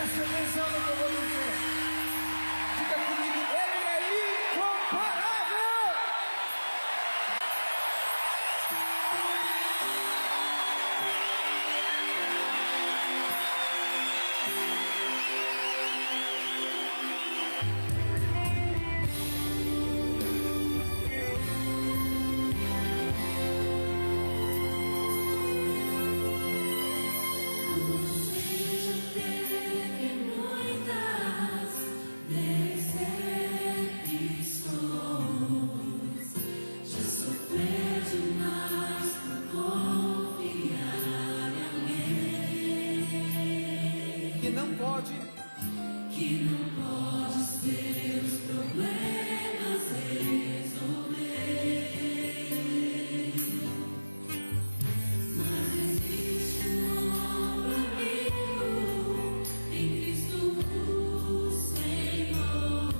Presta atenção no que eu vou dizer. Diga comigo, ele é incomparável. Que não pode ser os problemas resolver, mas existe outro amigo em Cristo o Senhor.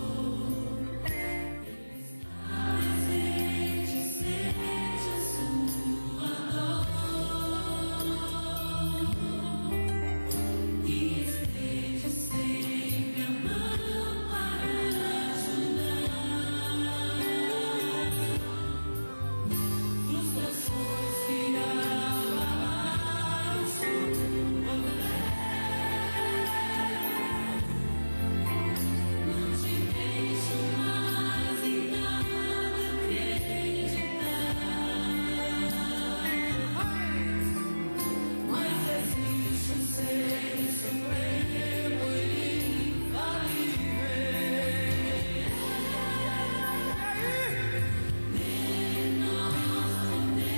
Ele está presente, sente a sua dor e estende sempre a mão para ajudar. Frustrações que abalaram sua fé, não te deixam mais em nada acreditar. Mas existe um ser supremo e infalível. Nele nós podemos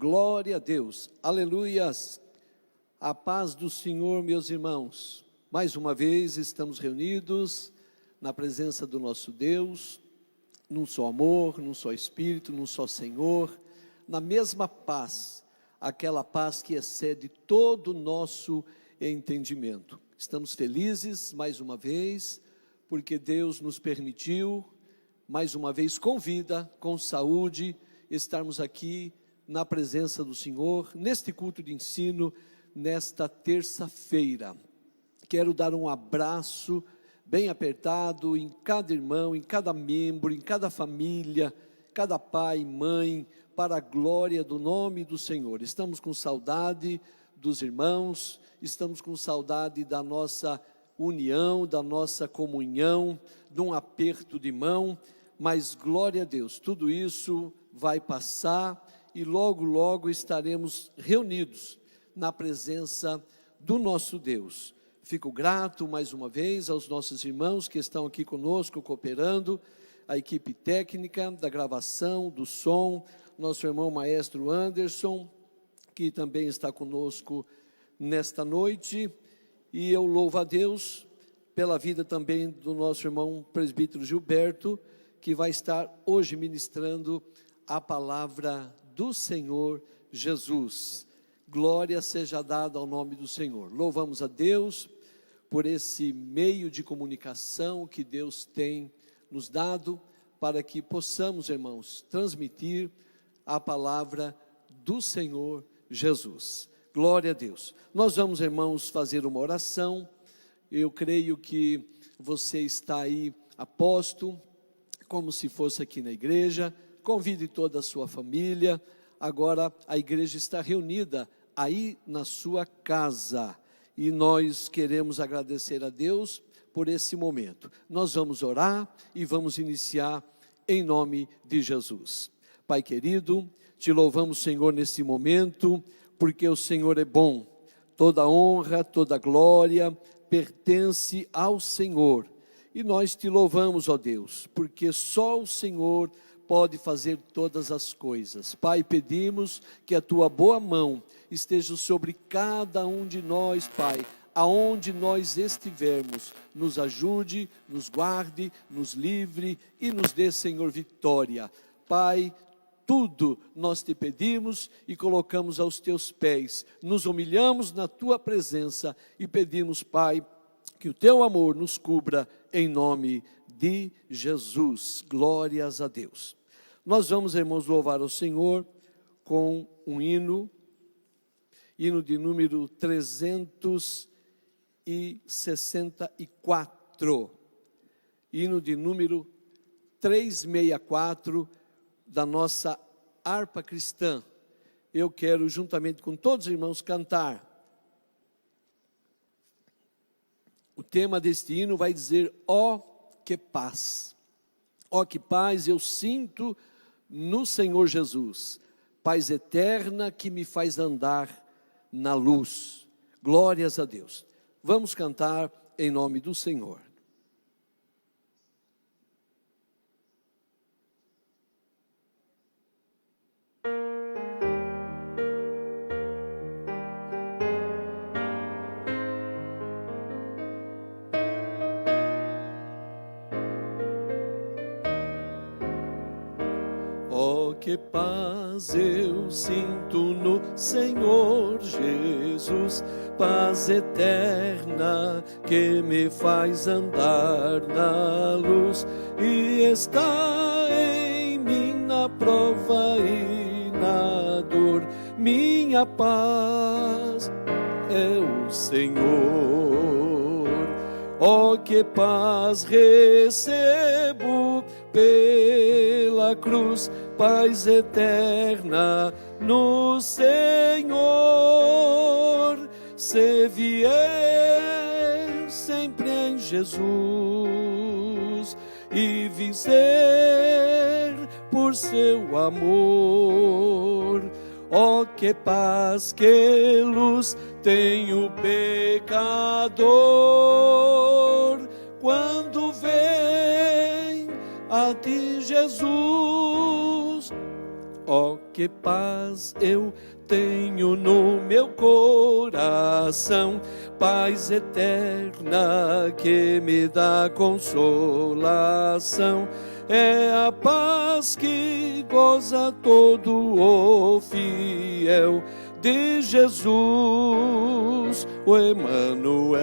Glória a Deus, aleluias, a paz do Senhor, meus irmãos. Mais uma vez estamos reunidos na presença do nosso Deus, num só amor, num só Espírito, num só Senhor, na mesma paz, aquela paz que excede todo o nosso entendimento. Estamos felizes mais uma vez, porque Deus nos permitiu, mais uma vez com vida, com saúde, estarmos aqui na presença do Senhor, neste culto de ensino, nesta terça-feira. Quero dar um abraço bem apertado em cada irmão, em cada membro, em cada família, cada pai, mãe, para a glória do nome do Senhor. Estamos com saudade dos irmãos, estamos com saudade da nossa união, da nossa comunhão, de um aperto de mão, mas glória a Deus, tudo isso vai passar e logo, logo estaremos reunidos na presença do nosso Deus. Fico grato mais uma vez aos nossos irmãos que estão aqui conosco, cooperando, a equipe técnica da gravação, do som, nosso irmão maestro Anderson, que também está conosco nesta noite, e eu louvo a Deus pela vida também do nosso irmão presbítero Gilberto, que vai estar hoje ministrando a palavra do Senhor Jesus. Glória seja dada ao nome do Senhor. Louvamos a Deus por esse meio de comunicação que Deus tem nos dado, para que possamos, irmãos, transmitir a palavra do Senhor Jesus. Glória a Deus. Nós vamos, irmãos, fazer uma oração. Eu creio que você está aí a posto, como se fosse aqui na igreja. Convide toda a sua família. Agora a igreja está reunida aí na sua casa. E nós queremos agradecer a Deus por esse momento. Nós vamos orar e vamos iniciar em nome de Jesus. Pai querido, te louvamos, Senhor, nesse momento, porque o Senhor é bom. Toda honra, toda glória pertence ao Senhor. E nós te louvamos, ó Deus, porque só o Senhor pode fazer todas as coisas. Pai, pedimos que a tua boa mão esteja sobre cada um de nós, Pai, aonde nós estivermos. Nos ajude, nos guarde, nos livre e nos dê, Senhor, vitória. Pai, tudo nós te pedimos e colocamos aos teus pés, nos humilhamos na tua presença e pedimos, Pai, que o teu amor nos cubra em nome de Jesus. Glórias a Deus. Nós vamos, irmãos, louvar ao Senhor com um hino de número 364, hino de número 364, da nossa harpa cristã. Eu quero, juntamente com todos os irmãos, cantar. O tema deste hino vai dizer: ó que paz. Ó que paz eu sinto no Senhor Jesus. Paz eterna que me faz andar na luz. Glórias a Deus. Vamos cantar em nome do Senhor. Oh, que paz eu sinto no Senhor Jesus, paz eterna que me faz andar na luz, e está em mim na prova e na dor. Minha paz é o Senhor. Oh, que paz recebo pela cruz, paz eterna no Senhor. Se vier sempre em Jesus e vencer por seu amor. Oh, que paz, que luz tem o pecador quando vem a ti, Jesus. Oh, que paz eu tenho no meu coração, paz eterna que me dá consolação. É a paz que goza todo o fiel de Jesus, o Emanuel.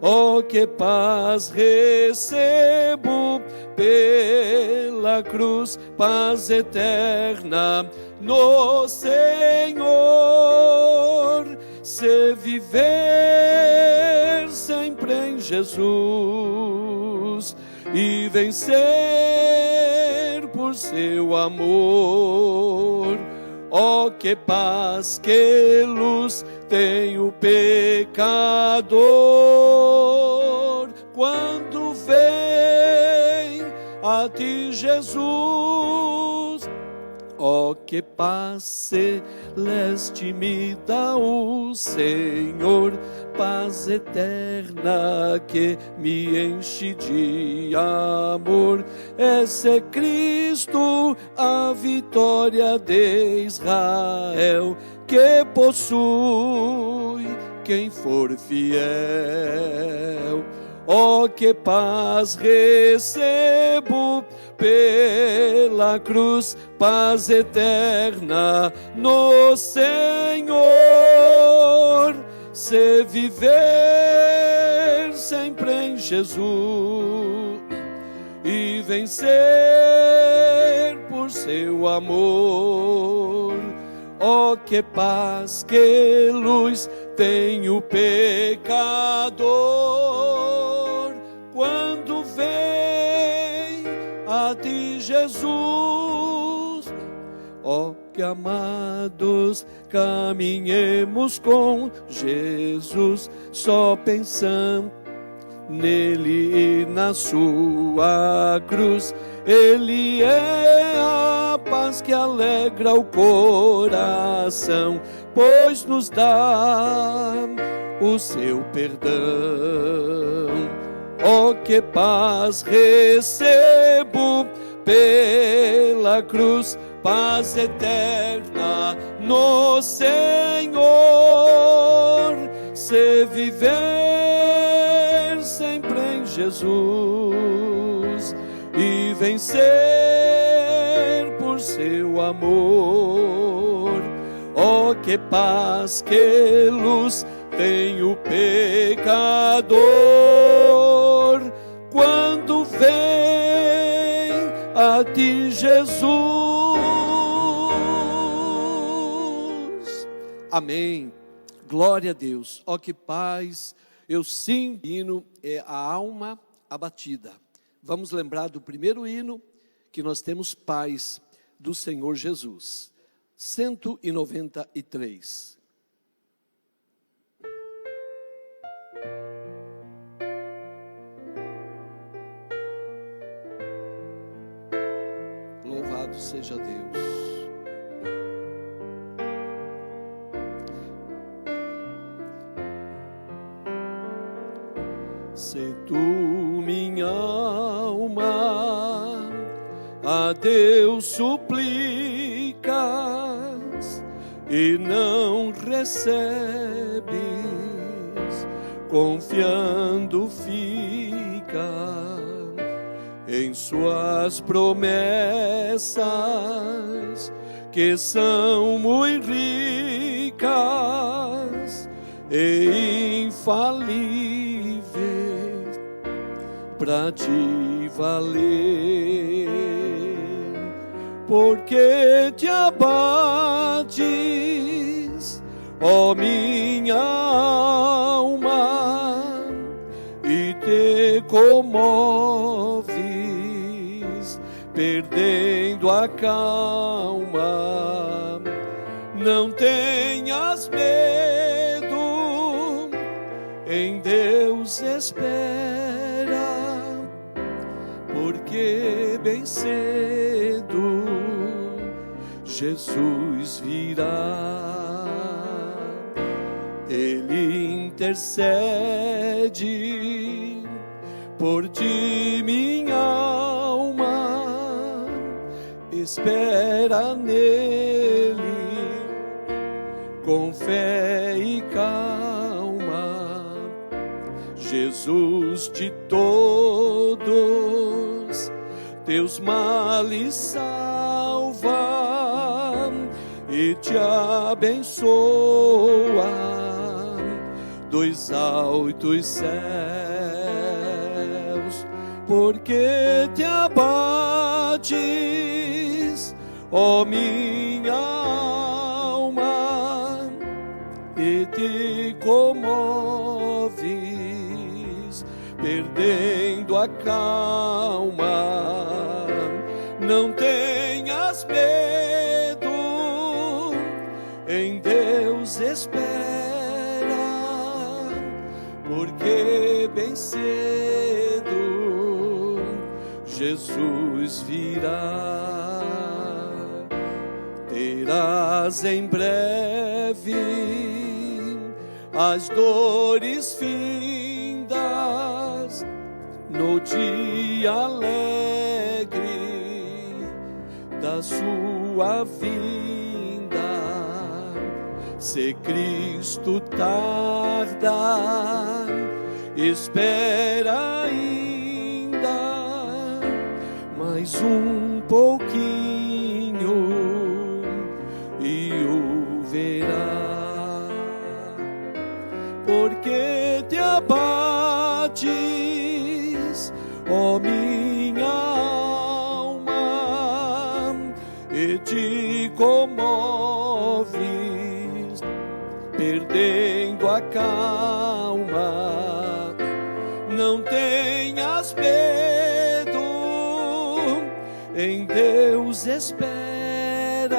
Oh, que paz recebo pela cruz, paz eterna no Senhor. Se viver sempre em Jesus e vencer por seu amor. Oh, que paz, que luz tem o pecador quando vem a ti, Jesus. Oh, que paz celeste me dá o Senhor, paz eterna que me enche de amor. Esse é Cristo, a vitória de Israel, que possui quem for fiel. Oh, que paz recebo pela cruz, paz eterna no Senhor. Se viver sempre em Jesus e vencer por seu amor. Oh, que paz, que luz tem o pecador quando vem a ti, Jesus. Oh, que amados, caminhemos com Jesus, só pensando nele e na sua cruz. Ele é a paz que alegra o coração, pois nos dá o seu perdão. Oh, que paz recebo pela cruz, paz eterna no Senhor. Se viver sempre em Jesus e vencer por seu amor. Oh, que paz, que luz tem o pecador quando vem a ti, Jesus. Amém. Glória a Deus. Oh, que paz. Eu sinto, hino é a alma abatida. Vamos lembrar do primeiro hino, que nós temos paz do Senhor Jesus. 193. Louvado seja Deus. Se tu, minha alma, a Deus suplicas e não recebes, confiando fica em suas promessas, que são muito ricas e infalíveis, para te valer. Porque te abates, ó minha alma, e te comoves, perdendo a calma. Não tenhas medo, em Deus espera, porque bem cedo Jesus virá. Ele intercede por ti, minha alma, espera nele com fé e calma. Jesus de todos teus males salva e te abençoa dos altos céus. Porque te abates, ó minha alma, e te comoves, perdendo a calma. Não tenhas medo, em Deus espera, porque bem cedo Jesus virá. Terás em breve as dores findas no dia alegre da sua vinda. Se Cristo tarda, espera ainda mais um pouquinho e o verá. Porque te abates, ó minha alma, e te comoves, perdendo a calma. Não tenhas medo, em Deus espera,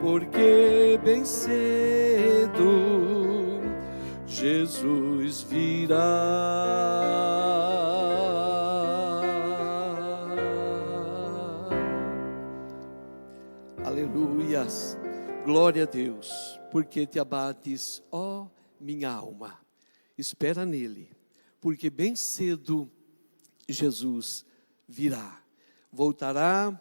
porque bem cedo Jesus virá. Aleluias, glória a Deus. Porque te abates, ó minha alma? Espera nele, porque bem cedo Jesus virá. Voltará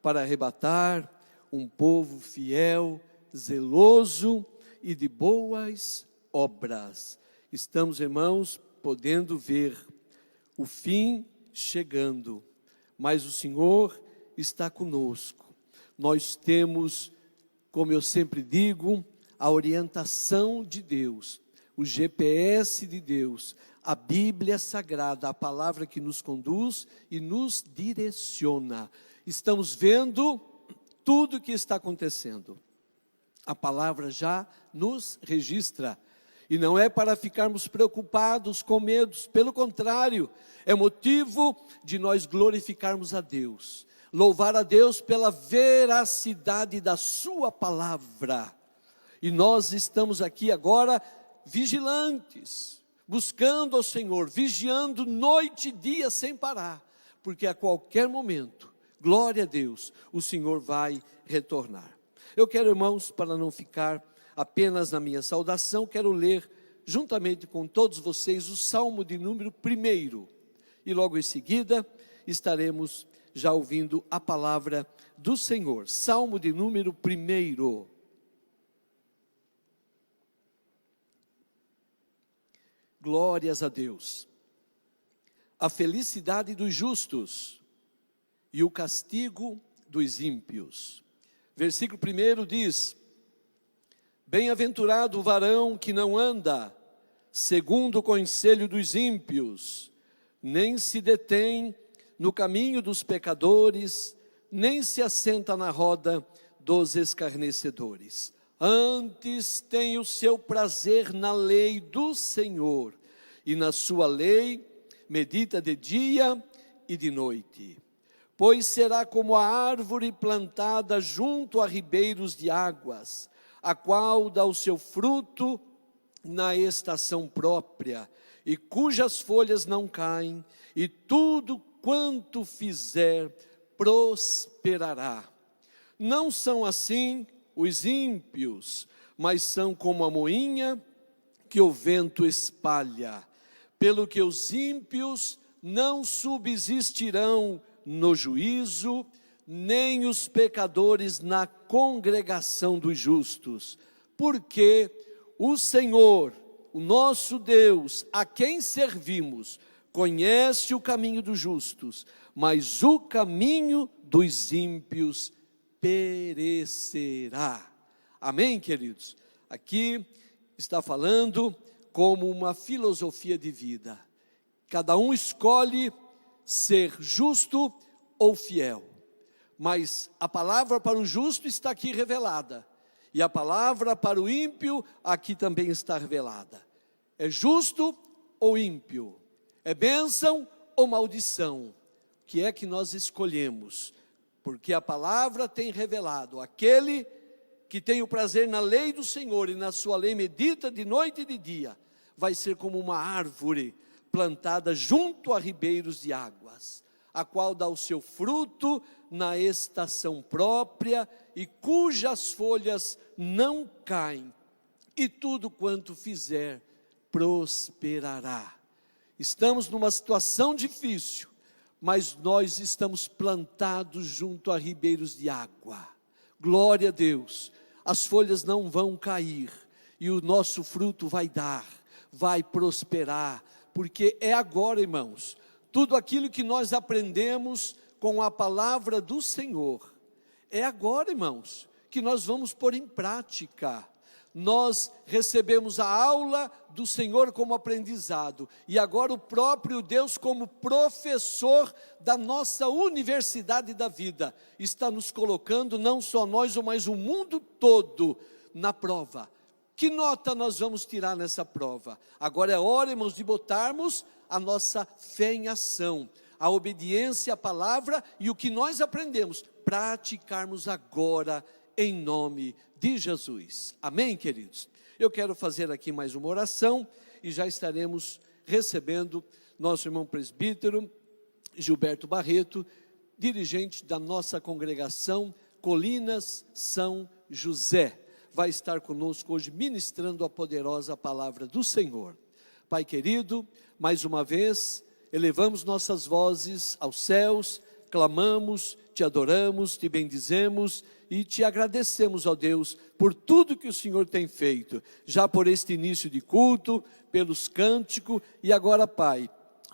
para arrebatar um povo fiel, zeloso e de boas obras. Estamos, irmãos, podendo ver o fim chegando, mas o Senhor está conosco. Nós temos, como eu sempre digo, a orientação de Deus, o GPS de Deus, a Bíblia Sagrada, a palavra que nos conduz e nos direciona. Estamos vendo tudo o que está acontecendo. A palavra já nos registra. E não é para ficarmos preocupados, com medos. Pelo contrário, é motivo de nós glorificarmos a Deus. Louvar a Deus pela veracidade da sua palavra. E nós estamos aqui agora vigilantes, buscando ao Senhor, vigiando noite e dia sem parar. Porque a qualquer momento, glória a Deus, o Senhor vai retornar. Eu quero, irmãos, para não ficar apenas na minha saudação, quero ler juntamente com todos vocês o Salmo de número 1. E logo em seguida estaremos já ouvindo a palavra do Senhor. Salmo de número 1. Glórias a Deus. A felicidade dos justos e o castigo dos ímpios. Versículo 1 diz: bem-aventurado o varão que não anda segundo o conselho dos ímpios, nem se detém no caminho dos pecadores, nem se assenta na roda dos escarnecedores. Antes tem o seu prazer na lei do Senhor, e na sua lei medita de dia e de noite. Pois será como a árvore plantada junto a ribeiros de águas, a qual dá o seu fruto na estação própria, e cujas folhas não caem, e tudo quanto fizer prosperará. Não são assim os ímpios, mas são como a moinha que o vento espalha. Pelo que os ímpios não subsistirão no juízo, nem os pecadores na congregação dos justos. Porque o Senhor, o nosso Deus, a quem servimos, conhece o caminho dos justos, mas o caminho dos ímpios perecerá. Amém, queridos? Aqui está falando como uma filosofia de vida. Cada um escolhe ser justo ou fiel, mas a palavra para o justo está aqui revelada, e a palavra para o ímpio aqui também está revelada. É justo ou ímpio? É bênção ou maldição? O que é que nós escolhemos? Porque a palavra tem revelado: aquele que tem o prazer na lei do Senhor e na sua lei medita de noite e de dia, vai ser como uma árvore plantada junto a ribeiros de águas, a qual dá o seu fruto na estação própria, e cujas folhas não caem, e tudo quanto fizer prosperará. Estamos numa situação difícil, mas nós estamos plantados junto a ribeiros de água. Glória a Deus. As folhas não vão cair, e o nosso fruto vai dar, vai prosperar, porque é agora, irmãos, tudo aquilo que nós aprendemos com a palavra do Senhor, é agora, irmãos, que nós vamos pôr em prática. Nós recebemos a aula do Senhor como aprendizado, e agora o próprio Deus, como professor da nossa universidade da vida, está nos colocando, não só nós, mas o mundo todo, na prova. Que nota nós vamos tirar nessa prova? Agora é hora, irmãos, de botarmos a nossa fé em ação, a obediência à palavra e o que nós aprendemos, praticarmos agora em nome de Jesus. Amém, queridos? Eu quero fazer aqui mais uma oração e já estaremos recebendo nosso irmão presbítero Gilberto Barreto, dirigente da nossa congregação Colinas São José. Vai estar conosco hoje ministrando a poderosa palavra do Senhor. Pai querido, mais uma vez, elevamos nossas vozes aos céus, clamamos, te adoramos, te bendizemos e te agradecemos, ó Deus, por tudo que o Senhor tem feito, já por este início de culto, pelos cânticos e agora, Pai,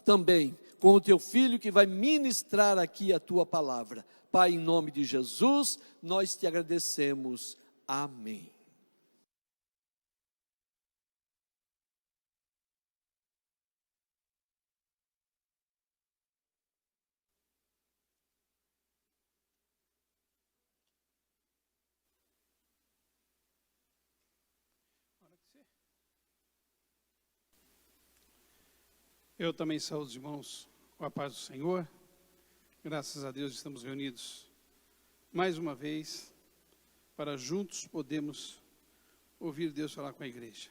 também com o teu filho que vai ministrar aqui a tua palavra. Pai, em nome de Jesus, nós te agradecemos. Amém. Eu também saúdo os irmãos com a paz do Senhor. Graças a Deus estamos reunidos mais uma vez para juntos podermos ouvir Deus falar com a igreja.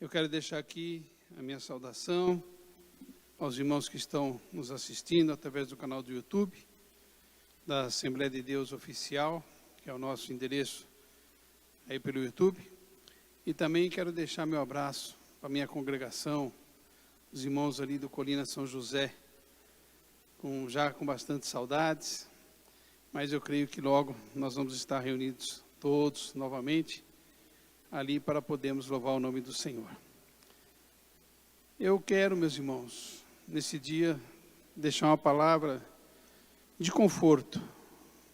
Eu quero deixar aqui a minha saudação aos irmãos que estão nos assistindo através do canal do YouTube, da Assembleia de Deus Oficial, que é o nosso endereço aí pelo YouTube. E também quero deixar meu abraço para a minha congregação, os irmãos ali do Colina São José, já com bastante saudades, mas eu creio que logo nós vamos estar reunidos todos novamente ali para podermos louvar o nome do Senhor. Eu quero, meus irmãos, nesse dia, deixar uma palavra de conforto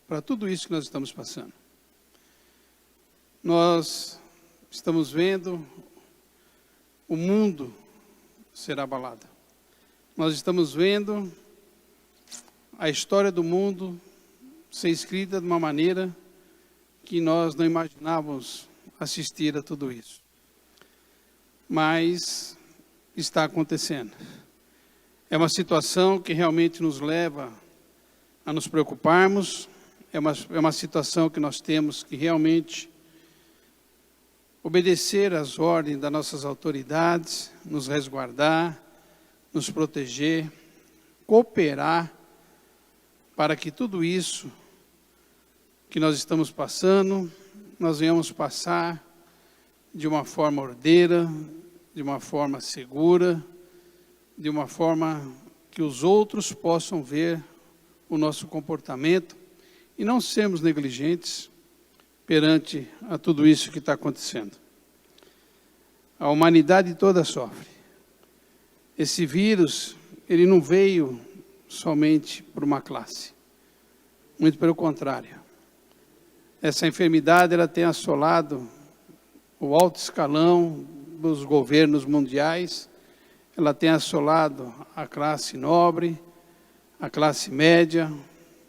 para tudo isso que nós estamos passando. Nós estamos vendo o mundo ser abalado. Nós estamos vendo a história do mundo ser escrita de uma maneira que nós não imaginávamos assistir a tudo isso. Mas está acontecendo. É uma situação que realmente nos leva a nos preocuparmos, é uma situação que nós temos que realmente obedecer às ordens das nossas autoridades, nos resguardar, nos proteger, cooperar para que tudo isso que nós estamos passando, nós venhamos passar de uma forma ordeira, de uma forma segura, de uma forma que os outros possam ver o nosso comportamento e não sermos negligentes perante a tudo isso que está acontecendo. A humanidade toda sofre. Esse vírus, ele não veio somente por uma classe. Muito pelo contrário. Essa enfermidade, ela tem assolado o alto escalão dos governos mundiais. Ela tem assolado a classe nobre, a classe média,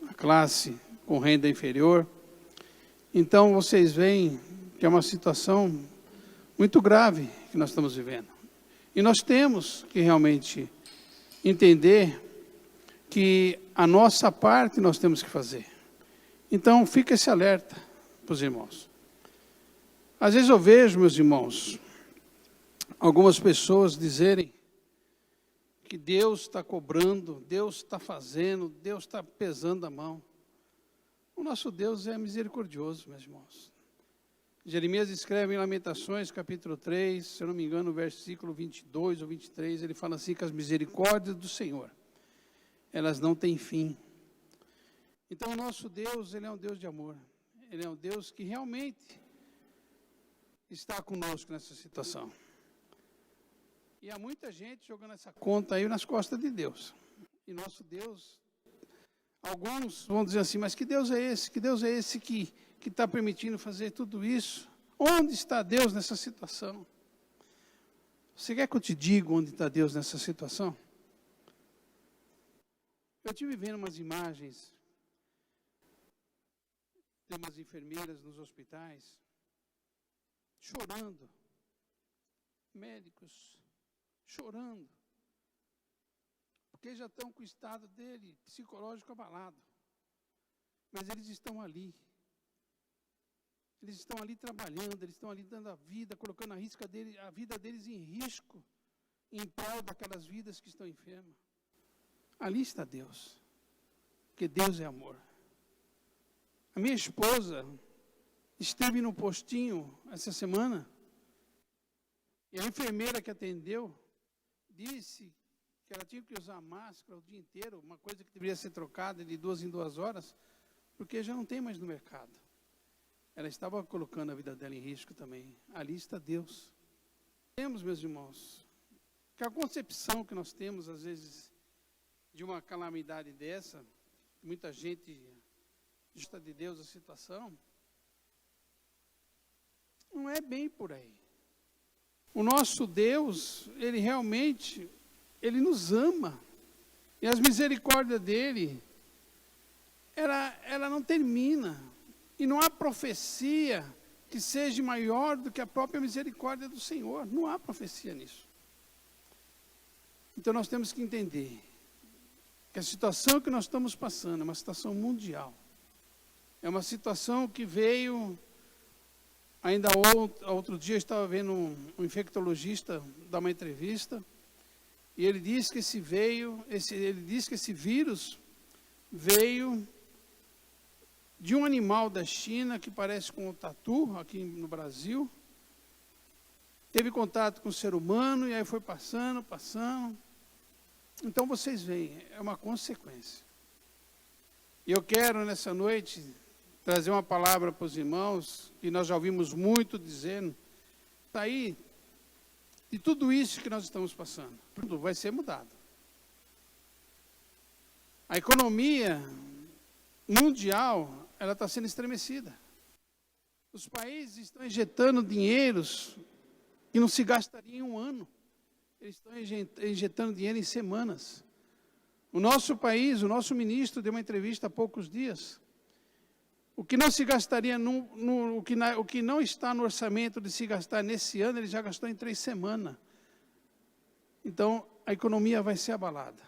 a classe com renda inferior. Então, vocês veem que é uma situação muito grave que nós estamos vivendo. E nós temos que realmente entender que a nossa parte nós temos que fazer. Então, fica esse alerta para os irmãos. Às vezes eu vejo, meus irmãos, algumas pessoas dizerem que Deus está cobrando, Deus está fazendo, Deus está pesando a mão. O nosso Deus é misericordioso, meus irmãos. Jeremias escreve em Lamentações, capítulo 3, se eu não me engano, versículo 22 ou 23, ele fala assim, que as misericórdias do Senhor, elas não têm fim. Então, o nosso Deus, ele é um Deus de amor. Ele é um Deus que realmente está conosco nessa situação. E há muita gente jogando essa conta aí nas costas de Deus. E nosso Deus... Alguns vão dizer assim, mas que Deus é esse? Que Deus é esse que está permitindo fazer tudo isso? Onde está Deus nessa situação? Você quer que eu te diga onde está Deus nessa situação? Eu estive vendo umas imagens de umas enfermeiras nos hospitais, chorando, médicos chorando, porque já estão com o estado dele psicológico abalado. Mas eles estão ali. Eles estão ali trabalhando, eles estão ali dando a vida, colocando a vida deles em risco, em prol daquelas vidas que estão enfermas. Ali está Deus, porque Deus é amor. A minha esposa esteve no postinho essa semana, e a enfermeira que atendeu disse que ela tinha que usar máscara o dia inteiro, uma coisa que deveria ser trocada de 2 em 2 horas, porque já não tem mais no mercado. Ela estava colocando a vida dela em risco também. Ali está Deus. Temos, meus irmãos, que a concepção que nós temos, às vezes, de uma calamidade dessa, muita gente justa de Deus a situação, não é bem por aí. O nosso Deus, Ele realmente, Ele nos ama. E as misericórdias dEle, ela não termina. E não há profecia que seja maior do que a própria misericórdia do Senhor. Não há profecia nisso. Então nós temos que entender que a situação que nós estamos passando é uma situação mundial. É uma situação que veio, ainda outro dia eu estava vendo um infectologista dar uma entrevista, e ele disse que esse vírus veio de um animal da China que parece com o tatu aqui no Brasil. Teve contato com o ser humano e aí foi passando. Então vocês veem, é uma consequência. E eu quero nessa noite trazer uma palavra para os irmãos, que nós já ouvimos muito dizendo, está aí, de tudo isso que nós estamos passando, tudo vai ser mudado. A economia mundial, ela está sendo estremecida. Os países estão injetando dinheiros que não se gastaria em um ano. Eles estão injetando dinheiro em semanas. O nosso país, o nosso ministro deu uma entrevista há poucos dias. O que não se gastaria, o que não está no orçamento de se gastar nesse ano, ele já gastou em 3 semanas. Então, a economia vai ser abalada.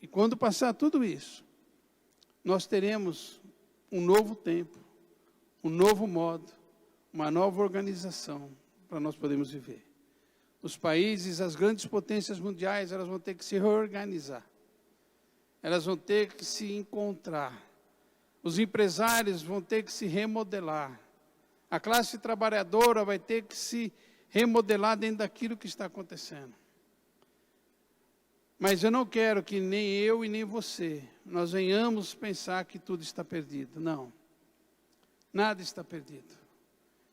E quando passar tudo isso, nós teremos um novo tempo, um novo modo, uma nova organização para nós podermos viver. Os países, as grandes potências mundiais, elas vão ter que se reorganizar. Elas vão ter que se encontrar. Os empresários vão ter que se remodelar. A classe trabalhadora vai ter que se remodelar dentro daquilo que está acontecendo. Mas eu não quero que nem eu e nem você, nós venhamos pensar que tudo está perdido. Não. Nada está perdido.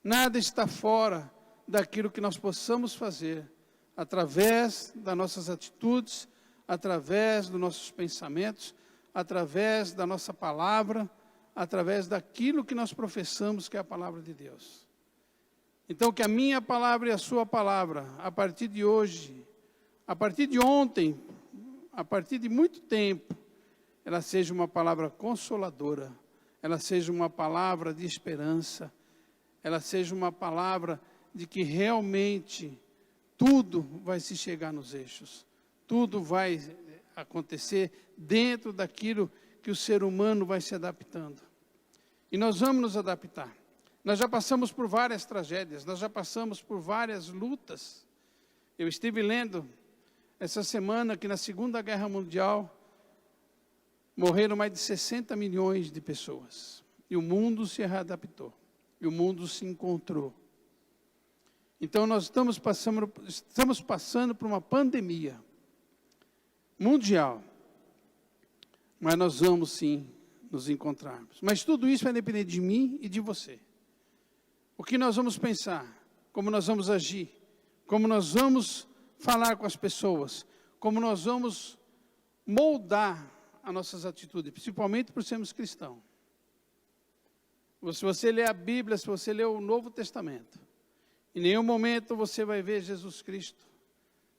Nada está fora daquilo que nós possamos fazer, através das nossas atitudes, através dos nossos pensamentos, através da nossa palavra, através daquilo que nós professamos, que é a palavra de Deus. Então, que a minha palavra e a sua palavra, a partir de hoje, a partir de ontem, a partir de muito tempo, ela seja uma palavra consoladora, ela seja uma palavra de esperança, ela seja uma palavra de que realmente tudo vai se chegar nos eixos, tudo vai acontecer dentro daquilo que o ser humano vai se adaptando. E nós vamos nos adaptar. Nós já passamos por várias tragédias, nós já passamos por várias lutas. Eu estive lendo essa semana que na Segunda Guerra Mundial morreram mais de 60 milhões de pessoas. E o mundo se readaptou. E o mundo se encontrou. Então nós estamos passando por uma pandemia mundial. Mas nós vamos sim nos encontrarmos. Mas tudo isso vai depender de mim e de você. O que nós vamos pensar, como nós vamos agir, como nós vamos falar com as pessoas, como nós vamos moldar as nossas atitudes, principalmente por sermos cristãos. Se você ler a Bíblia, se você ler o Novo Testamento, em nenhum momento você vai ver Jesus Cristo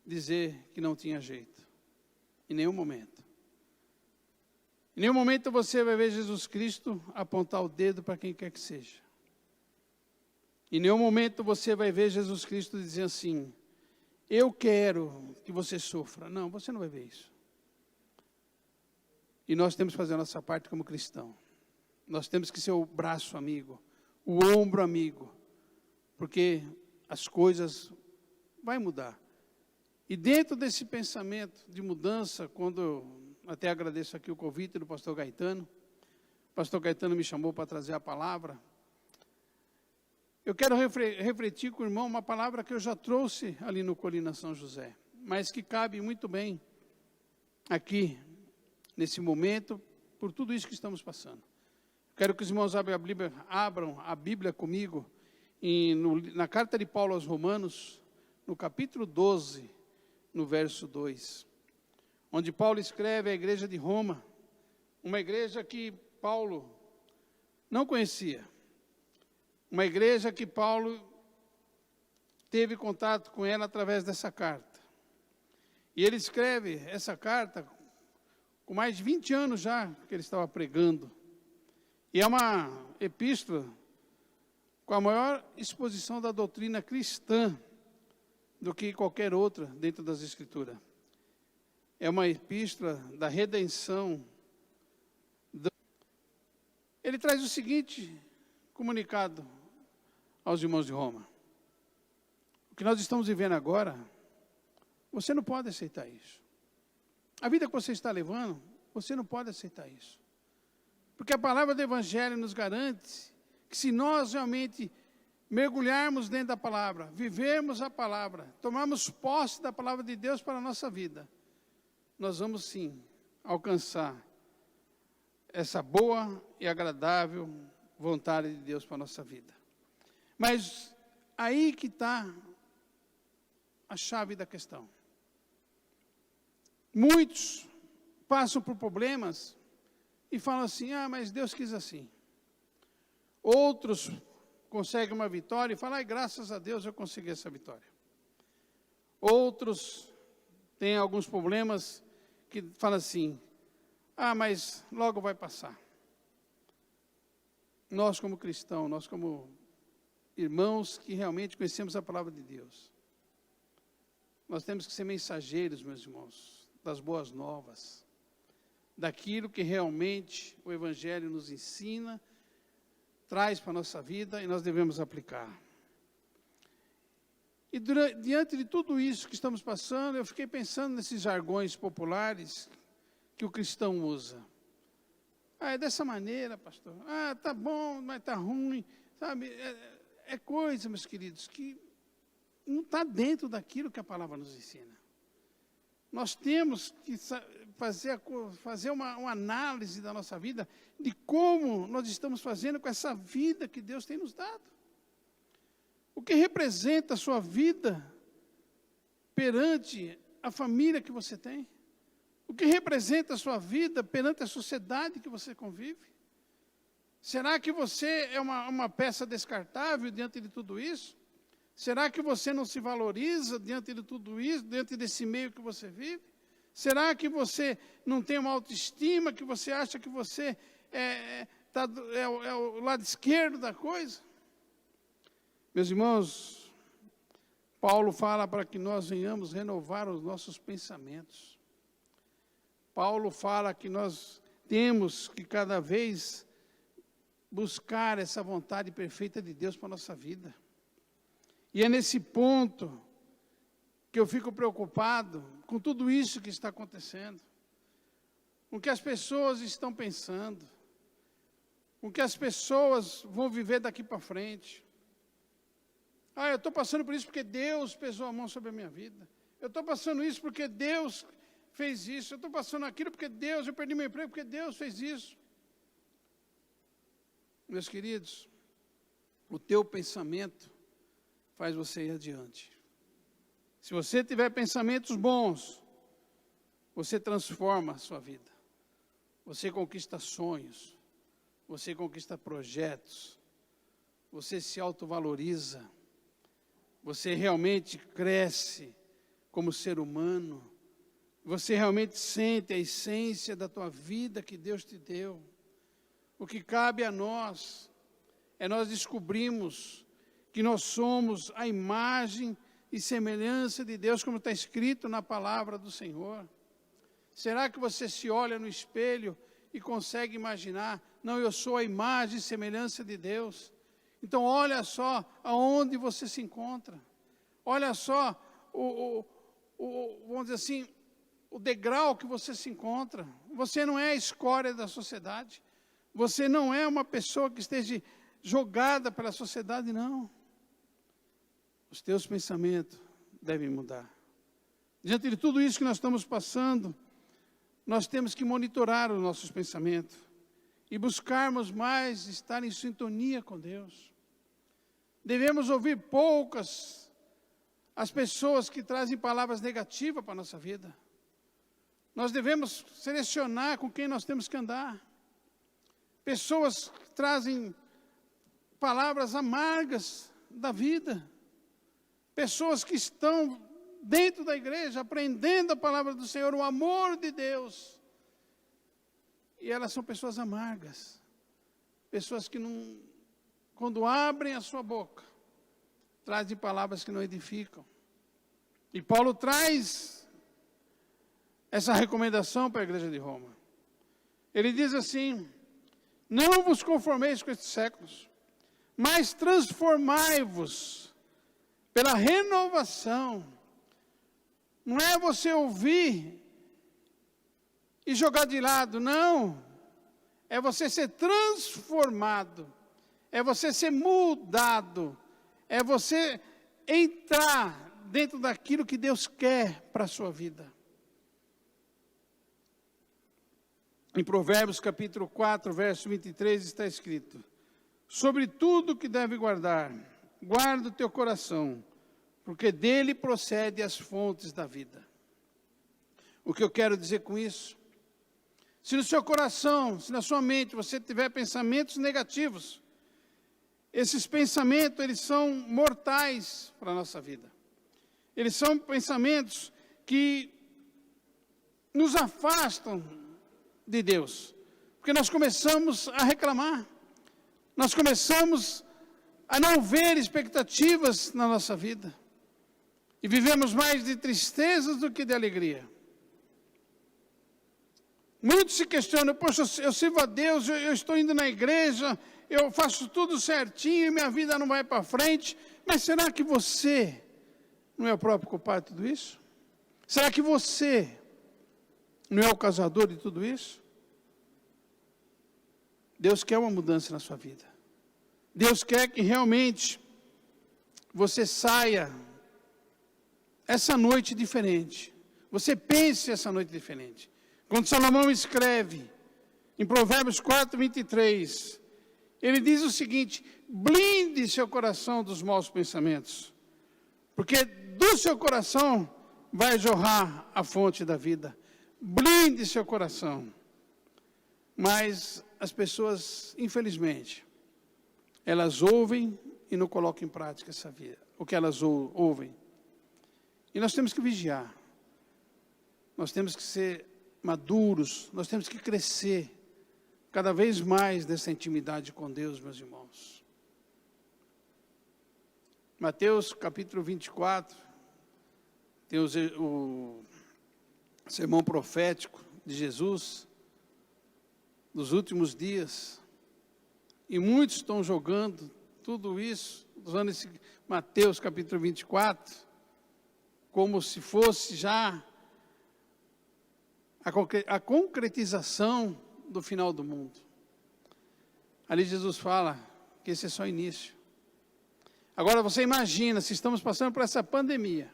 dizer que não tinha jeito. Em nenhum momento. Em nenhum momento você vai ver Jesus Cristo apontar o dedo para quem quer que seja. Em nenhum momento você vai ver Jesus Cristo dizer assim, eu quero que você sofra. Não, você não vai ver isso. E nós temos que fazer a nossa parte como cristão. Nós temos que ser o braço amigo, o ombro amigo, porque as coisas vão mudar. E dentro desse pensamento de mudança, quando eu até agradeço aqui o convite do pastor Gaetano, o pastor Gaetano me chamou para trazer a palavra, eu quero refletir com o irmão uma palavra que eu já trouxe ali no Colina São José, mas que cabe muito bem aqui, nesse momento, por tudo isso que estamos passando. Quero que os irmãos abram a Bíblia comigo, na carta de Paulo aos Romanos, no capítulo 12, no verso 2, onde Paulo escreve à igreja de Roma, uma igreja que Paulo não conhecia, uma igreja que Paulo teve contato com ela através dessa carta. E ele escreve essa carta com mais de 20 anos já que ele estava pregando. E é uma epístola com a maior exposição da doutrina cristã do que qualquer outra dentro das Escrituras. É uma epístola da redenção. Ele traz o seguinte comunicado aos irmãos de Roma. O que nós estamos vivendo agora, você não pode aceitar isso. A vida que você está levando, você não pode aceitar isso. Porque a palavra do Evangelho nos garante que se nós realmente mergulharmos dentro da palavra, vivermos a palavra, tomarmos posse da palavra de Deus para a nossa vida, nós vamos sim alcançar essa boa e agradável vontade de Deus para a nossa vida. Mas aí que está a chave da questão. Muitos passam por problemas e falam assim, mas Deus quis assim. Outros conseguem uma vitória e falam, graças a Deus eu consegui essa vitória. Outros têm alguns problemas que falam assim, mas logo vai passar. Nós como cristãos, nós como irmãos que realmente conhecemos a palavra de Deus, nós temos que ser mensageiros, meus irmãos, das boas novas, daquilo que realmente o Evangelho nos ensina, traz para a nossa vida e nós devemos aplicar. E diante de tudo isso que estamos passando, eu fiquei pensando nesses jargões populares que o cristão usa. É dessa maneira, pastor. Tá bom, mas tá ruim. Sabe, é coisa, meus queridos, que não está dentro daquilo que a palavra nos ensina. Nós temos que fazer uma análise da nossa vida, de como nós estamos fazendo com essa vida que Deus tem nos dado. O que representa a sua vida perante a família que você tem? O que representa a sua vida perante a sociedade que você convive? Será que você é uma peça descartável diante de tudo isso? Será que você não se valoriza diante de tudo isso, diante desse meio que você vive? Será que você não tem uma autoestima, que você acha que você é o lado esquerdo da coisa? Meus irmãos, Paulo fala para que nós venhamos renovar os nossos pensamentos. Paulo fala que nós temos que cada vez buscar essa vontade perfeita de Deus para a nossa vida. E é nesse ponto que eu fico preocupado com tudo isso que está acontecendo, com o que as pessoas estão pensando, com o que as pessoas vão viver daqui para frente. Eu estou passando por isso porque Deus pesou a mão sobre a minha vida. Eu estou passando isso porque Deus fez isso. Eu estou passando aquilo porque eu perdi meu emprego porque Deus fez isso. Meus queridos, o teu pensamento faz você ir adiante. Se você tiver pensamentos bons, você transforma a sua vida. Você conquista sonhos, você conquista projetos, você se autovaloriza, você realmente cresce como ser humano, você realmente sente a essência da tua vida que Deus te deu. O que cabe a nós é nós descobrirmos que nós somos a imagem e semelhança de Deus, como está escrito na palavra do Senhor? Será que você se olha no espelho e consegue imaginar, não, eu sou a imagem e semelhança de Deus? Então olha só aonde você se encontra. Olha só, vamos dizer assim, o degrau que você se encontra. Você não é a escória da sociedade. Você não é uma pessoa que esteja jogada pela sociedade, não. Os teus pensamentos devem mudar. Diante de tudo isso que nós estamos passando, nós temos que monitorar os nossos pensamentos e buscarmos mais estar em sintonia com Deus. Devemos ouvir poucas as pessoas que trazem palavras negativas para a nossa vida. Nós devemos selecionar com quem nós temos que andar. Pessoas que trazem palavras amargas da vida. Pessoas que estão dentro da igreja, aprendendo a palavra do Senhor, o amor de Deus. E elas são pessoas amargas. Pessoas que não, quando abrem a sua boca, trazem palavras que não edificam. E Paulo traz essa recomendação para a igreja de Roma. Ele diz assim: não vos conformeis com estes séculos, mas transformai-vos pela renovação. Não é você ouvir e jogar de lado, não. É você ser transformado, é você ser mudado, é você entrar dentro daquilo que Deus quer para a sua vida. Em Provérbios capítulo 4, verso 23 está escrito: sobre tudo que deve guardar, guarda o teu coração, porque dele procede as fontes da vida. O que eu quero dizer com isso? Se no seu coração, se na sua mente você tiver pensamentos negativos, esses pensamentos, eles são mortais para a nossa vida. Eles são pensamentos que nos afastam de Deus. Porque nós começamos a reclamar. Nós começamos a não ver expectativas na nossa vida. E vivemos mais de tristezas do que de alegria. Muitos se questionam: poxa, eu sirvo a Deus, eu estou indo na igreja, eu faço tudo certinho e minha vida não vai para frente. Mas será que você não é o próprio culpado de tudo isso? Será que você não é o causador de tudo isso? Deus quer uma mudança na sua vida. Deus quer que realmente você saia essa noite diferente. Você pense essa noite diferente. Quando Salomão escreve em Provérbios 4, 23, ele diz o seguinte: blinde seu coração dos maus pensamentos, porque do seu coração vai jorrar a fonte da vida. Blinde seu coração. Mas as pessoas, infelizmente, elas ouvem e não colocam em prática essa vida, o que elas ouvem. E nós temos que vigiar. Nós temos que ser maduros, nós temos que crescer cada vez mais nessa intimidade com Deus, meus irmãos. Mateus capítulo 24, tem o sermão profético de Jesus, dos últimos dias, e muitos estão jogando tudo isso, usando esse Mateus capítulo 24, como se fosse já a concretização do final do mundo. Ali Jesus fala que esse é só o início. Agora você imagina, se estamos passando por essa pandemia,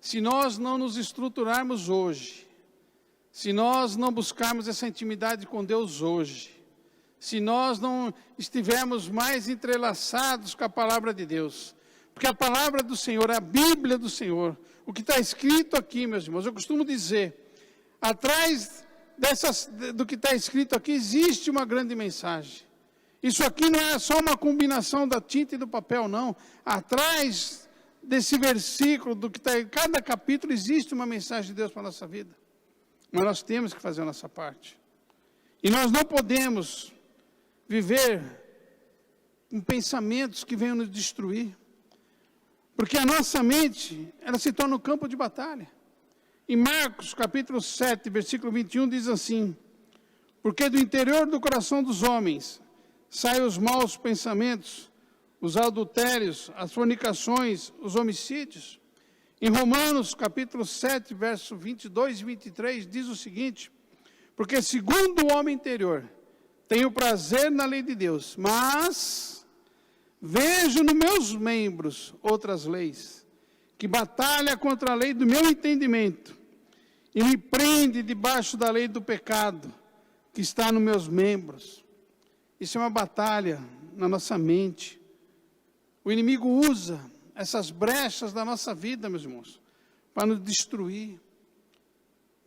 se nós não nos estruturarmos hoje, se nós não buscarmos essa intimidade com Deus hoje, se nós não estivermos mais entrelaçados com a palavra de Deus, porque a palavra do Senhor, a Bíblia do Senhor, o que está escrito aqui, meus irmãos, eu costumo dizer, atrás do que está escrito aqui, existe uma grande mensagem. Isso aqui não é só uma combinação da tinta e do papel, não. Atrás desse versículo, do que está em cada capítulo, existe uma mensagem de Deus para a nossa vida. Mas nós temos que fazer a nossa parte. E nós não podemos viver com pensamentos que venham nos destruir. Porque a nossa mente, ela se torna um campo de batalha. Em Marcos, capítulo 7, versículo 21, diz assim: porque do interior do coração dos homens saem os maus pensamentos, os adultérios, as fornicações, os homicídios. Em Romanos, capítulo 7, verso 22 e 23, diz o seguinte: porque segundo o homem interior, tenho prazer na lei de Deus, mas vejo nos meus membros outras leis, que batalha contra a lei do meu entendimento, e me prende debaixo da lei do pecado, que está nos meus membros. Isso é uma batalha na nossa mente. O inimigo usa essas brechas da nossa vida, meus irmãos, para nos destruir,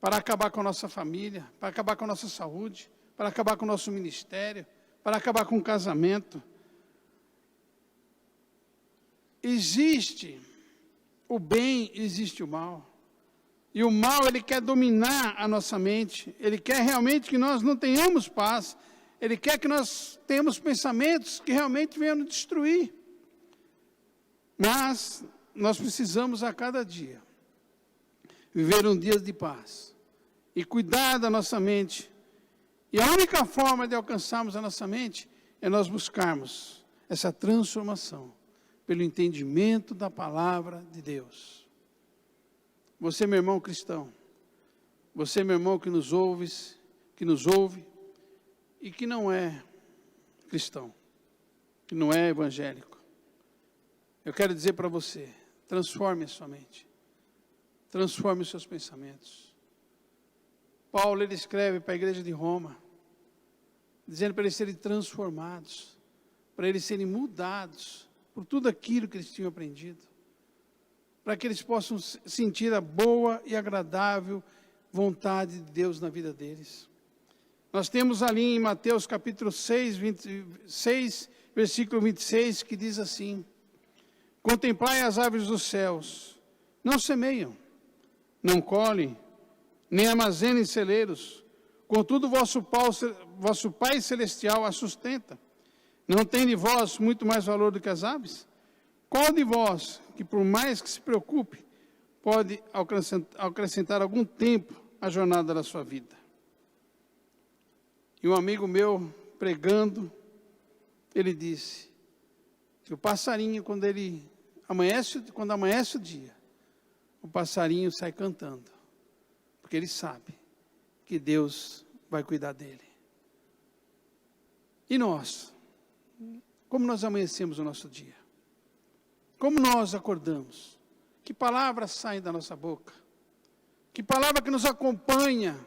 para acabar com a nossa família, para acabar com a nossa saúde, para acabar com o nosso ministério, para acabar com o casamento. Existe o bem, existe o mal. E o mal, ele quer dominar a nossa mente. Ele quer realmente que nós não tenhamos paz. Ele quer que nós tenhamos pensamentos que realmente venham nos destruir. Mas nós precisamos a cada dia viver um dia de paz e cuidar da nossa mente. E a única forma de alcançarmos a nossa mente é nós buscarmos essa transformação pelo entendimento da palavra de Deus. Você, meu irmão cristão, você, meu irmão que nos ouve e que não é cristão, que não é evangélico, eu quero dizer para você, transforme a sua mente, transforme os seus pensamentos. Paulo, ele escreve para a igreja de Roma, dizendo para eles serem transformados, para eles serem mudados por tudo aquilo que eles tinham aprendido, para que eles possam sentir a boa e agradável vontade de Deus na vida deles. Nós temos ali em Mateus capítulo 6, versículo 26, que diz assim: contemplai as aves dos céus, não semeiam, não colhem, nem armazenem em celeiros, contudo vosso Pai Celestial a sustenta. Não tem de vós muito mais valor do que as aves? Qual de vós, que por mais que se preocupe, pode acrescentar algum tempo à jornada da sua vida? E um amigo meu, pregando, ele disse que o passarinho, quando amanhece o dia, o passarinho sai cantando, porque ele sabe que Deus vai cuidar dele. E nós, como nós amanhecemos o nosso dia? Como nós acordamos? Que palavras saem da nossa boca? Que palavra que nos acompanha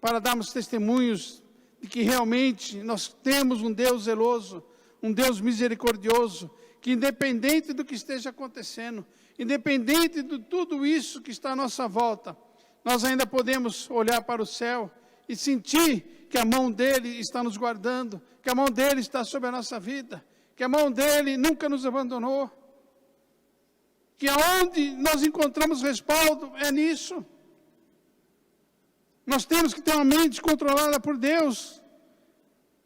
para darmos testemunhos de que realmente nós temos um Deus zeloso, um Deus misericordioso, que independente do que esteja acontecendo, independente de tudo isso que está à nossa volta, nós ainda podemos olhar para o céu e sentir que a mão dele está nos guardando, que a mão dele está sobre a nossa vida, que a mão dele nunca nos abandonou, que aonde nós encontramos respaldo é nisso. Nós temos que ter uma mente controlada por Deus,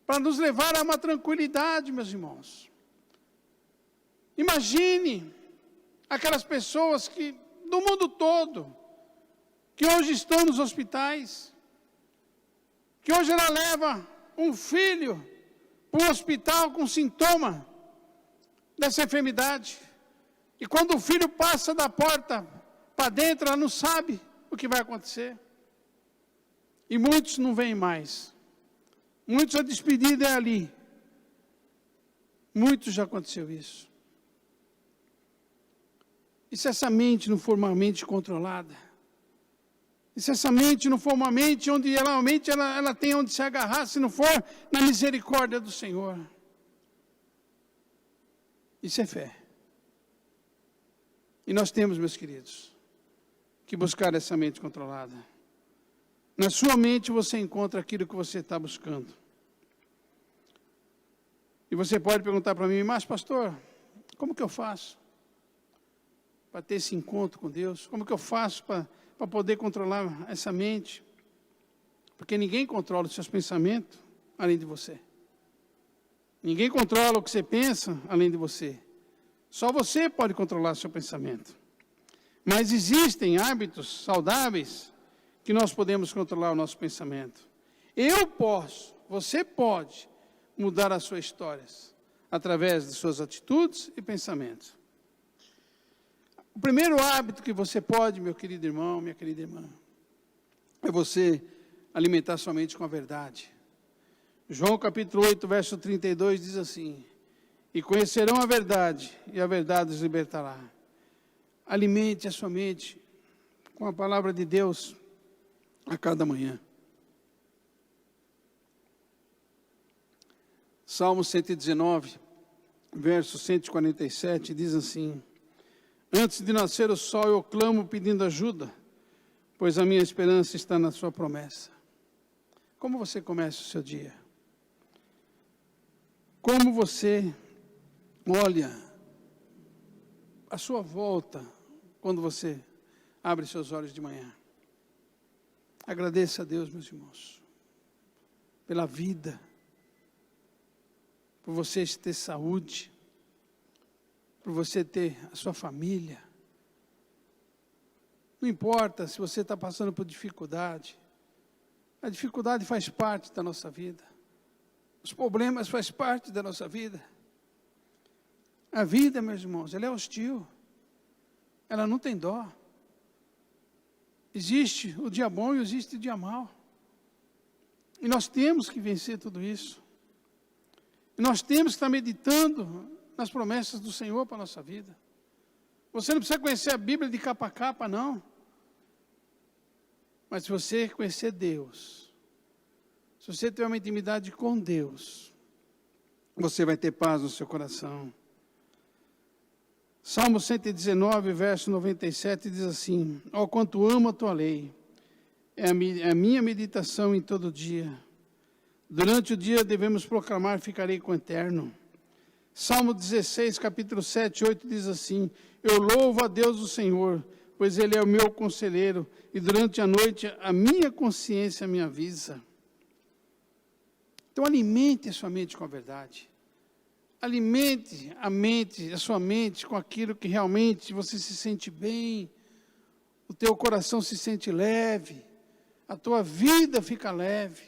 para nos levar a uma tranquilidade, meus irmãos. Imagine aquelas pessoas que, do mundo todo, que hoje estão nos hospitais, que hoje ela leva um filho para um hospital com sintoma dessa enfermidade. E quando o filho passa da porta para dentro, ela não sabe o que vai acontecer. E muitos não vêm mais. Muitos a despedida é ali. Muitos já aconteceu isso. E se essa mente não for uma mente controlada? E se essa mente não for uma mente onde realmente ela tem onde se agarrar, se não for na misericórdia do Senhor? Isso é fé. E nós temos, meus queridos, que buscar essa mente controlada. Na sua mente você encontra aquilo que você está buscando. E você pode perguntar para mim, mas pastor, como que eu faço para ter esse encontro com Deus? Como que eu faço para poder controlar essa mente? Porque ninguém controla os seus pensamentos além de você. Ninguém controla o que você pensa além de você. Só você pode controlar seu pensamento. Mas existem hábitos saudáveis que nós podemos controlar o nosso pensamento. Eu posso, você pode mudar as suas histórias através de suas atitudes e pensamentos. O primeiro hábito que você pode, meu querido irmão, minha querida irmã, é você alimentar sua mente com a verdade. João capítulo 8, verso 32 diz assim: e conhecerão a verdade, e a verdade os libertará. Alimente a sua mente com a palavra de Deus a cada manhã. Salmo 119, verso 147, diz assim: antes de nascer o sol eu clamo pedindo ajuda, pois a minha esperança está na sua promessa. Como você começa o seu dia? Como você olha à sua volta quando você abre seus olhos de manhã? Agradeça a Deus, meus irmãos, pela vida, por você ter saúde, por você ter a sua família. Não importa se você está passando por dificuldade, a dificuldade faz parte da nossa vida, os problemas fazem parte da nossa vida. A vida, meus irmãos, ela é hostil, ela não tem dó. Existe o dia bom e existe o dia mau. E nós temos que vencer tudo isso. E nós temos que estar meditando nas promessas do Senhor para a nossa vida. Você não precisa conhecer a Bíblia de capa a capa, não. Mas se você conhecer Deus, se você ter uma intimidade com Deus, você vai ter paz no seu coração. Salmo 119, verso 97, diz assim: ó, quanto amo a tua lei, é a minha meditação em todo dia. Durante o dia devemos proclamar, ficarei com o eterno. Salmo 16, capítulo 7, 8, diz assim: eu louvo a Deus o Senhor, pois Ele é o meu conselheiro, e durante a noite a minha consciência me avisa. Então alimente a sua mente com a verdade. Alimente a sua mente com aquilo que realmente você se sente bem, o teu coração se sente leve, a tua vida fica leve.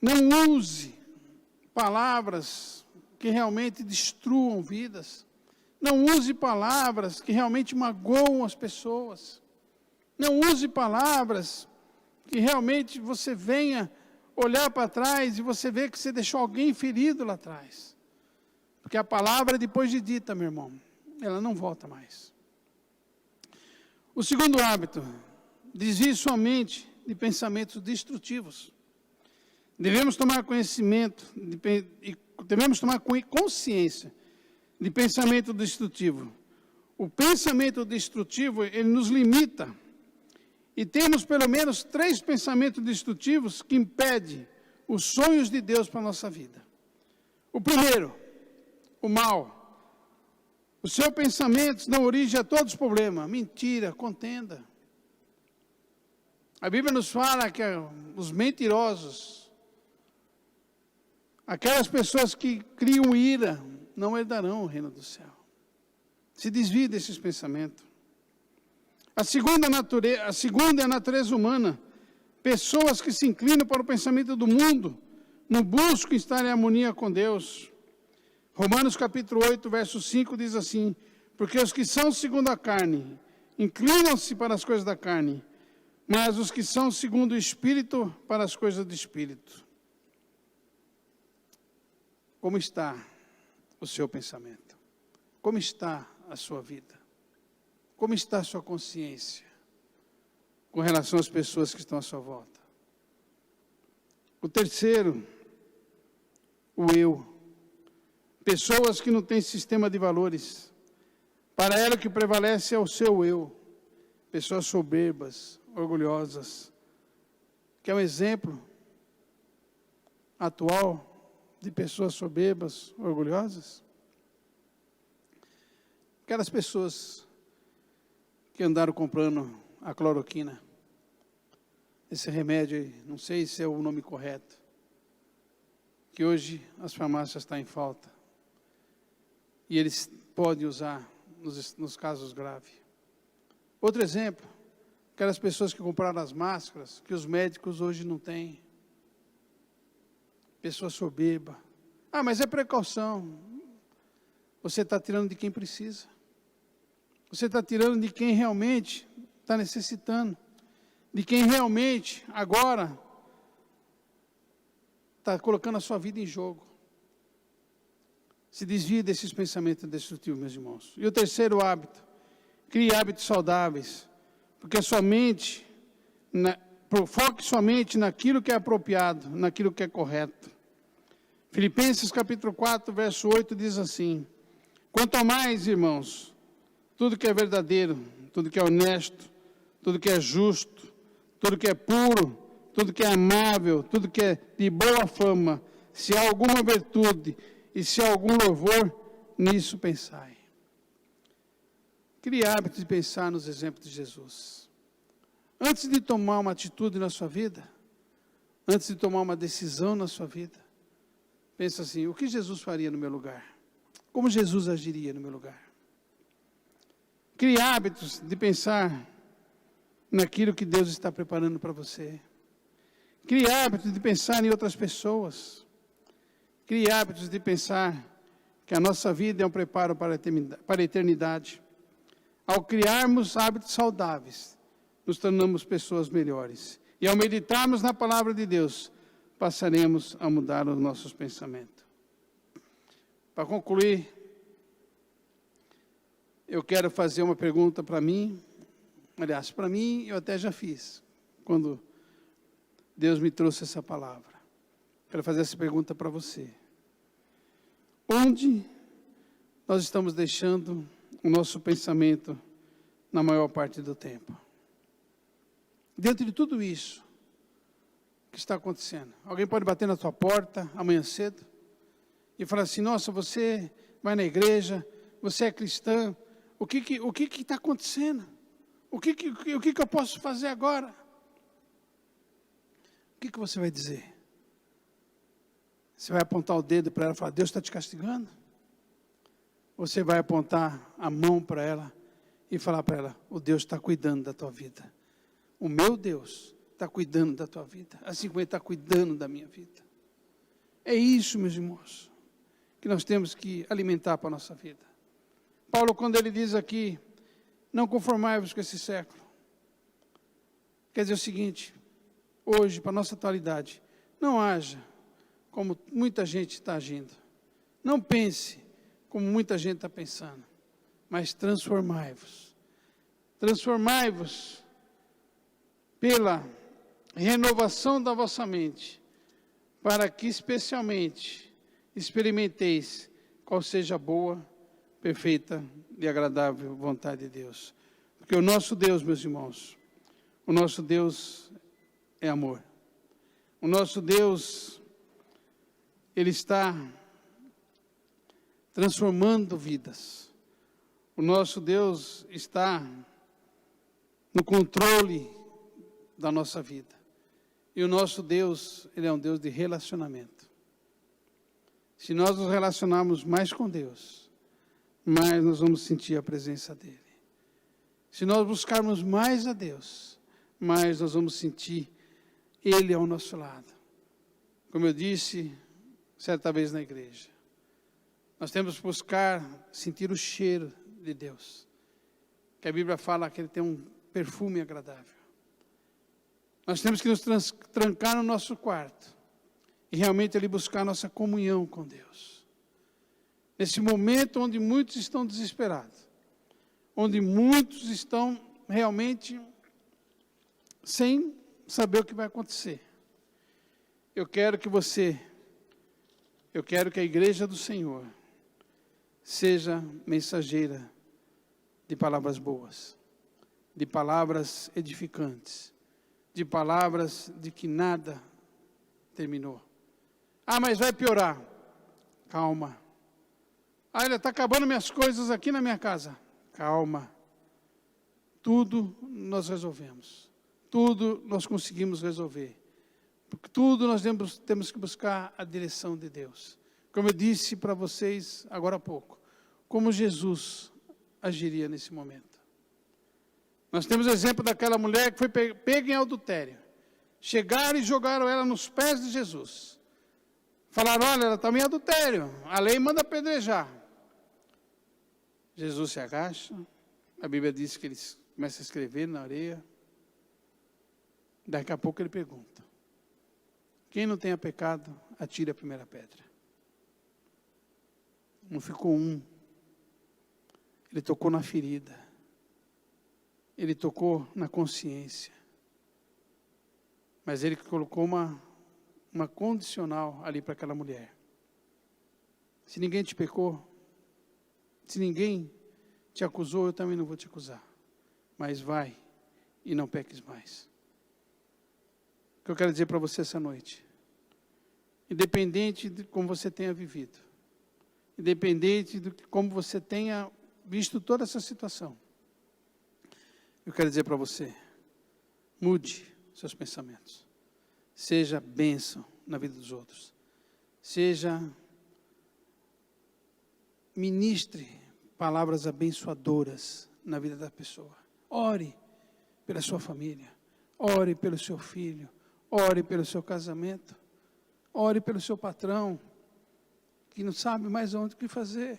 Não use palavras que realmente destruam vidas. Não use palavras que realmente magoam as pessoas. Não use palavras que realmente você venha olhar para trás e você vê que você deixou alguém ferido lá atrás. Porque a palavra, depois de dita, meu irmão, ela não volta mais. O segundo hábito, desvie sua mente de pensamentos destrutivos. Devemos tomar consciência de pensamento destrutivo. O pensamento destrutivo, ele nos limita. E temos pelo menos 3 pensamentos destrutivos que impedem os sonhos de Deus para a nossa vida. O primeiro, o mal. Os seus pensamentos dão origem a todos os problemas. Mentira, contenda. A Bíblia nos fala que os mentirosos, aquelas pessoas que criam ira, não herdarão o reino do céu. Se desvie desses pensamentos. A segunda é a natureza humana. Pessoas que se inclinam para o pensamento do mundo, não buscam estar em harmonia com Deus. Romanos capítulo 8, verso 5 diz assim: porque os que são segundo a carne, inclinam-se para as coisas da carne, mas os que são segundo o Espírito, para as coisas do Espírito. Como está o seu pensamento? Como está a sua vida? Como está a sua consciência com relação às pessoas que estão à sua volta? O terceiro, o eu. Pessoas que não têm sistema de valores. Para ela o que prevalece é o seu eu. Pessoas soberbas, orgulhosas. Que é um exemplo atual de pessoas soberbas, orgulhosas. Aquelas pessoas que andaram comprando a cloroquina, esse remédio aí, não sei se é o nome correto, que hoje as farmácias estão em falta. E eles podem usar nos casos graves. Outro exemplo, aquelas pessoas que compraram as máscaras, que os médicos hoje não têm. Pessoa soberba. Ah, mas é precaução. Você está tirando de quem precisa. Você está tirando de quem realmente está necessitando. De quem realmente, agora, está colocando a sua vida em jogo. Se desvie desses pensamentos destrutivos, meus irmãos. E o terceiro hábito, crie hábitos saudáveis. Porque foque somente naquilo que é apropriado, naquilo que é correto. Filipenses capítulo 4, verso 8 diz assim: quanto a mais, irmãos, tudo que é verdadeiro, tudo que é honesto, tudo que é justo, tudo que é puro, tudo que é amável, tudo que é de boa fama, se há alguma virtude e se há algum louvor, nisso pensai. Crie hábito de pensar nos exemplos de Jesus. Antes de tomar uma atitude na sua vida, antes de tomar uma decisão na sua vida, pensa assim: o que Jesus faria no meu lugar? Como Jesus agiria no meu lugar? Crie hábitos de pensar naquilo que Deus está preparando para você. Crie hábitos de pensar em outras pessoas. Crie hábitos de pensar que a nossa vida é um preparo para a eternidade. Ao criarmos hábitos saudáveis, nos tornamos pessoas melhores. E ao meditarmos na palavra de Deus, passaremos a mudar os nossos pensamentos. Para concluir, eu quero fazer uma pergunta para mim. Aliás, para mim eu até já fiz, quando Deus me trouxe essa palavra. Quero fazer essa pergunta para você. Onde nós estamos deixando o nosso pensamento na maior parte do tempo? Dentro de tudo isso que está acontecendo, alguém pode bater na tua porta amanhã cedo e falar assim: nossa, você vai na igreja, você é cristã, o que está acontecendo? O que eu posso fazer agora? O que você vai dizer? Você vai apontar o dedo para ela e falar: Deus está te castigando? Ou você vai apontar a mão para ela e falar para ela: o Deus está cuidando da tua vida. O meu Deus está cuidando da tua vida, assim como Ele está cuidando da minha vida. É isso, meus irmãos, que nós temos que alimentar para a nossa vida. Paulo, quando ele diz aqui: não conformai-vos com esse século, quer dizer o seguinte: hoje, para a nossa atualidade, não haja como muita gente está agindo. Não pense como muita gente está pensando, mas transformai-vos. Transformai-vos pela renovação da vossa mente, para que especialmente experimenteis qual seja a boa, perfeita e agradável vontade de Deus. Porque o nosso Deus, meus irmãos, o nosso Deus é amor. O nosso Deus, Ele está transformando vidas. O nosso Deus está no controle da nossa vida. E o nosso Deus, Ele é um Deus de relacionamento. Se nós nos relacionarmos mais com Deus, mais nós vamos sentir a presença dEle. Se nós buscarmos mais a Deus, mais nós vamos sentir Ele ao nosso lado. Como eu disse certa vez na igreja, nós temos que buscar sentir o cheiro de Deus, que a Bíblia fala que Ele tem um perfume agradável. Nós temos que nos trancar no nosso quarto e realmente ali buscar nossa comunhão com Deus. Nesse momento onde muitos estão desesperados, onde muitos estão realmente sem saber o que vai acontecer, eu quero que a igreja do Senhor seja mensageira de palavras boas, de palavras edificantes, de palavras de que nada terminou. Ah, mas vai piorar. Calma. Ah, ele está acabando minhas coisas aqui na minha casa. Calma. Tudo nós resolvemos. Tudo nós conseguimos resolver. Porque tudo nós temos que buscar a direção de Deus. Como eu disse para vocês agora há pouco, como Jesus agiria nesse momento. Nós temos o exemplo daquela mulher que foi pega em adultério. Chegaram e jogaram ela nos pés de Jesus. Falaram, olha, ela está em adultério, a lei manda apedrejar. Jesus se agacha, a Bíblia diz que ele começa a escrever na areia. Daqui a pouco ele pergunta, quem não tenha pecado, atire a primeira pedra. Não ficou um. Ele tocou na ferida. Ele tocou na consciência. Mas ele colocou uma condicional ali para aquela mulher. Se ninguém te pecou, se ninguém te acusou, eu também não vou te acusar. Mas vai e não peques mais. O que eu quero dizer para você essa noite, independente de como você tenha vivido, independente de como você tenha visto toda essa situação, eu quero dizer para você, mude seus pensamentos, seja bênção na vida dos outros, ministre palavras abençoadoras na vida da pessoa, ore pela sua família, ore pelo seu filho, ore pelo seu casamento, ore pelo seu patrão, que não sabe mais onde o que fazer.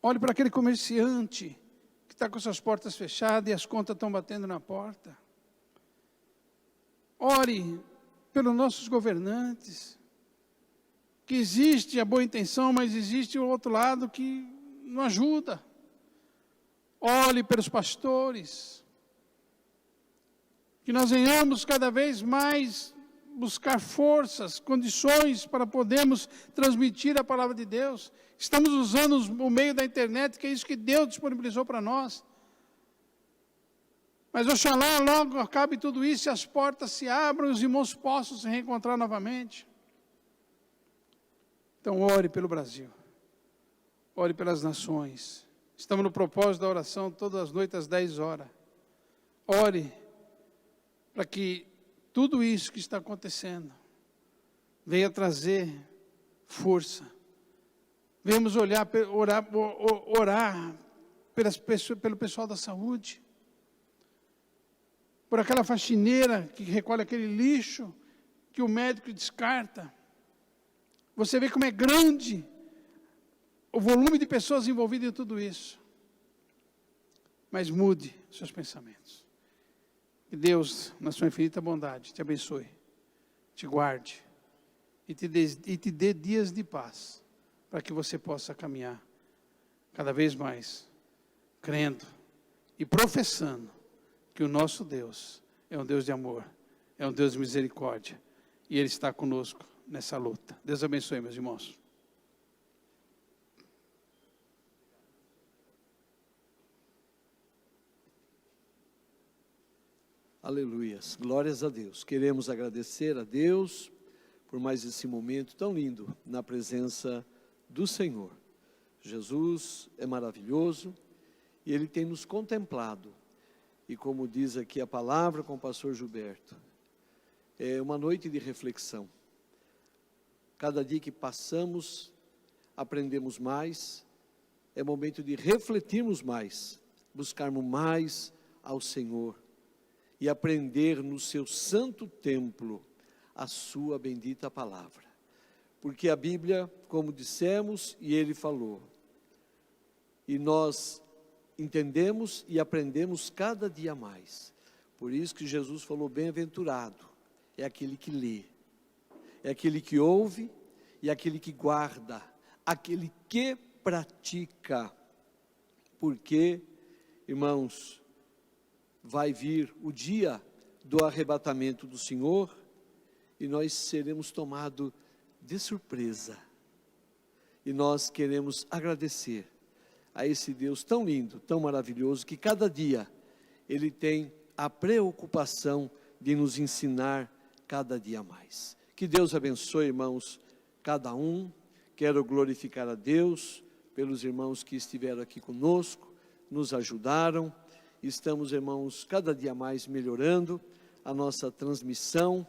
Ore para aquele comerciante, que está com suas portas fechadas e as contas estão batendo na porta. Ore pelos nossos governantes, que existe a boa intenção, mas existe o outro lado que não ajuda. Ore pelos pastores, que nós venhamos cada vez mais buscar forças, condições para podermos transmitir a palavra de Deus. Estamos usando o meio da internet, que é isso que Deus disponibilizou para nós. Mas oxalá logo acabe tudo isso e as portas se abram e os irmãos possam se reencontrar novamente. Então ore pelo Brasil, ore pelas nações. Estamos no propósito da oração todas as noites às 10 horas. Ore para que tudo isso que está acontecendo venha trazer força. Venhamos orar pelo pessoal da saúde, por aquela faxineira que recolhe aquele lixo que o médico descarta. Você vê como é grande o volume de pessoas envolvidas em tudo isso. Mas mude seus pensamentos. Que Deus, na sua infinita bondade, te abençoe, te guarde e te dê dias de paz, para que você possa caminhar cada vez mais, crendo e professando que o nosso Deus é um Deus de amor, é um Deus de misericórdia, e Ele está conosco nessa luta. Deus abençoe, meus irmãos. Aleluias, glórias a Deus. Queremos agradecer a Deus por mais esse momento tão lindo na presença do Senhor. Jesus é maravilhoso e Ele tem nos contemplado. E como diz aqui a palavra com o pastor Gilberto, é uma noite de reflexão. Cada dia que passamos, aprendemos mais, é momento de refletirmos mais, buscarmos mais ao Senhor e aprender no seu santo templo a sua bendita palavra. Porque a Bíblia, como dissemos, e ele falou, e nós entendemos e aprendemos cada dia mais. Por isso que Jesus falou, bem-aventurado é aquele que lê, é aquele que ouve e aquele que guarda, aquele que pratica. Porque, irmãos, vai vir o dia do arrebatamento do Senhor e nós seremos tomados de surpresa. E nós queremos agradecer a esse Deus tão lindo, tão maravilhoso, que cada dia Ele tem a preocupação de nos ensinar cada dia mais. Que Deus abençoe, irmãos, cada um. Quero glorificar a Deus pelos irmãos que estiveram aqui conosco, nos ajudaram. Estamos, irmãos, cada dia mais melhorando a nossa transmissão,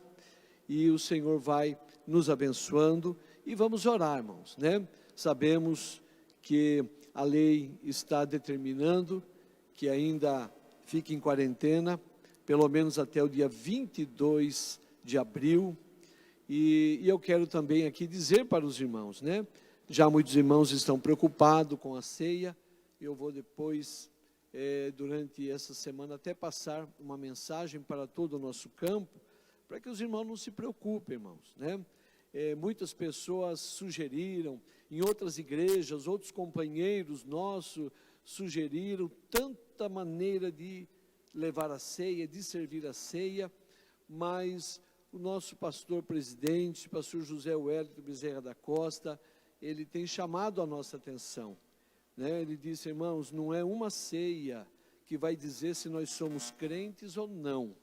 e o Senhor vai nos abençoando, e vamos orar, irmãos, né? Sabemos que a lei está determinando que ainda fique em quarentena, pelo menos até o dia 22 de abril, e eu quero também aqui dizer para os irmãos, né? Já muitos irmãos estão preocupados com a ceia. Eu vou depois, durante essa semana, até passar uma mensagem para todo o nosso campo, para que os irmãos não se preocupem, irmãos, né? Muitas pessoas sugeriram, em outras igrejas, outros companheiros nossos sugeriram tanta maneira de levar a ceia, de servir a ceia, mas o nosso pastor presidente, pastor José Wellington Bezerra da Costa, ele tem chamado a nossa atenção, né? Ele disse, irmãos, não é uma ceia que vai dizer se nós somos crentes ou não,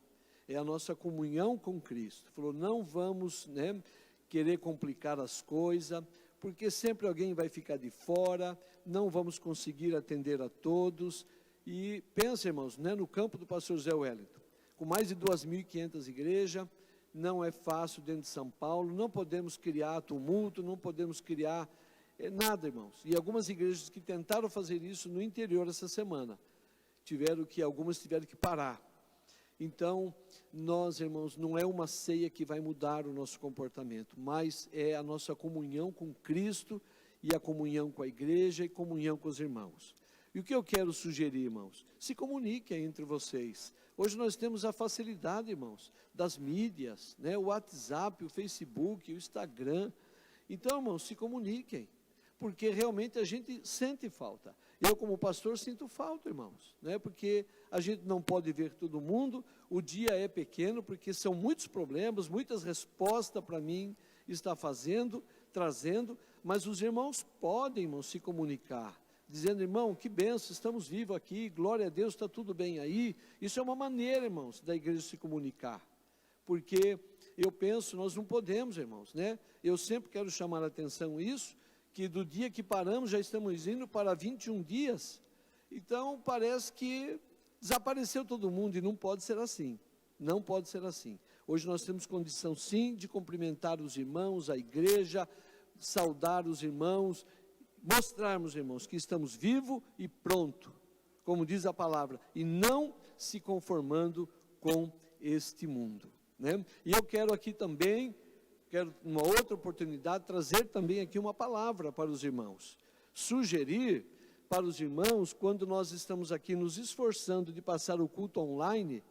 é a nossa comunhão com Cristo. Falou, não vamos, né, querer complicar as coisas, porque sempre alguém vai ficar de fora, não vamos conseguir atender a todos. E pensa, irmãos, né, no campo do pastor José Wellington, com mais de 2.500 igrejas, não é fácil dentro de São Paulo, não podemos criar tumulto, não podemos criar nada, irmãos. E algumas igrejas que tentaram fazer isso no interior essa semana, algumas tiveram que parar. Então, nós, irmãos, não é uma ceia que vai mudar o nosso comportamento, mas é a nossa comunhão com Cristo e a comunhão com a igreja e comunhão com os irmãos. E o que eu quero sugerir, irmãos? Se comuniquem entre vocês. Hoje nós temos a facilidade, irmãos, das mídias, né? O WhatsApp, o Facebook, o Instagram. Então, irmãos, se comuniquem, porque realmente a gente sente falta. Eu, como pastor, sinto falta, irmãos, né? Porque a gente não pode ver todo mundo, o dia é pequeno, porque são muitos problemas, muitas respostas para mim está trazendo, mas os irmãos podem, irmãos, se comunicar, dizendo, irmão, que benção, estamos vivos aqui, glória a Deus, está tudo bem aí. Isso é uma maneira, irmãos, da igreja se comunicar, porque eu penso, nós não podemos, irmãos, né? Eu sempre quero chamar a atenção isso, que do dia que paramos, já estamos indo para 21 dias, então parece que desapareceu todo mundo, e não pode ser assim, não pode ser assim. Hoje nós temos condição sim, de cumprimentar os irmãos, a igreja, saudar os irmãos, mostrarmos, irmãos, que estamos vivos e pronto, como diz a palavra, e não se conformando com este mundo, né? E eu quero aqui também, uma outra oportunidade, trazer também aqui uma palavra para os irmãos, sugerir para os irmãos, quando nós estamos aqui nos esforçando de passar o culto online,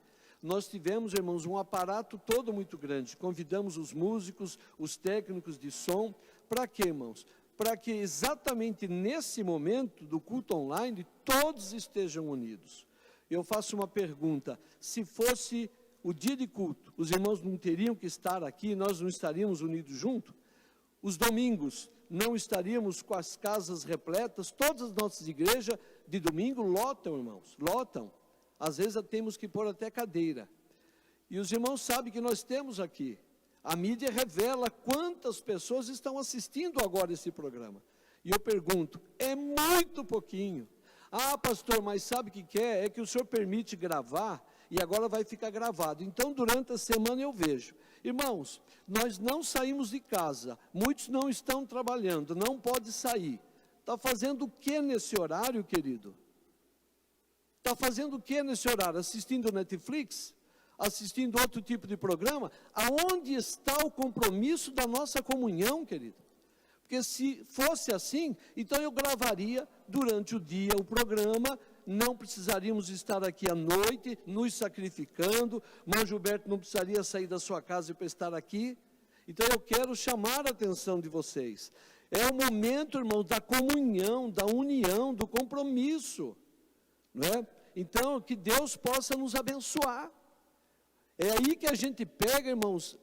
nós tivemos, irmãos, um aparato todo muito grande, convidamos os músicos, os técnicos de som, para quê, irmãos? Para que exatamente nesse momento do culto online, todos estejam unidos. Eu faço uma pergunta, se fosse o dia de culto, os irmãos não teriam que estar aqui, nós não estaríamos unidos juntos? Os domingos, não estaríamos com as casas repletas? Todas as nossas igrejas de domingo lotam, irmãos, lotam. Às vezes temos que pôr até cadeira. E os irmãos sabem que nós temos aqui. A mídia revela quantas pessoas estão assistindo agora esse programa. E eu pergunto, é muito pouquinho. Ah, pastor, mas sabe o que quer? É que o senhor permite gravar e agora vai ficar gravado. Então, durante a semana eu vejo. Irmãos, nós não saímos de casa, muitos não estão trabalhando, não pode sair. Está fazendo o que nesse horário, querido? Está fazendo o que nesse horário? Assistindo Netflix? Assistindo outro tipo de programa? Aonde está o compromisso da nossa comunhão, querido? Porque se fosse assim, então eu gravaria durante o dia o programa, não precisaríamos estar aqui à noite, nos sacrificando, irmão Gilberto não precisaria sair da sua casa para estar aqui. Então eu quero chamar a atenção de vocês. É o momento, irmãos, da comunhão, da união, do compromisso, não é? Então, que Deus possa nos abençoar. É aí que a gente pega, irmãos,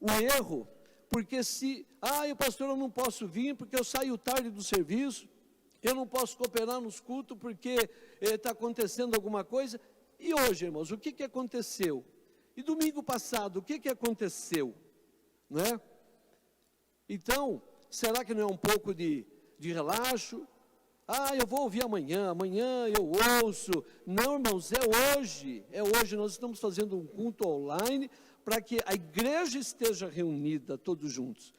o erro, porque o pastor, eu não posso vir porque eu saio tarde do serviço, eu não posso cooperar nos cultos porque está acontecendo alguma coisa. E hoje, irmãos, o que aconteceu? E domingo passado, o que aconteceu? Não é? Então, será que não é um pouco de relaxo? Ah, eu vou ouvir amanhã, amanhã eu ouço. Não, irmãos, é hoje. É hoje, nós estamos fazendo um culto online para que a igreja esteja reunida, todos juntos.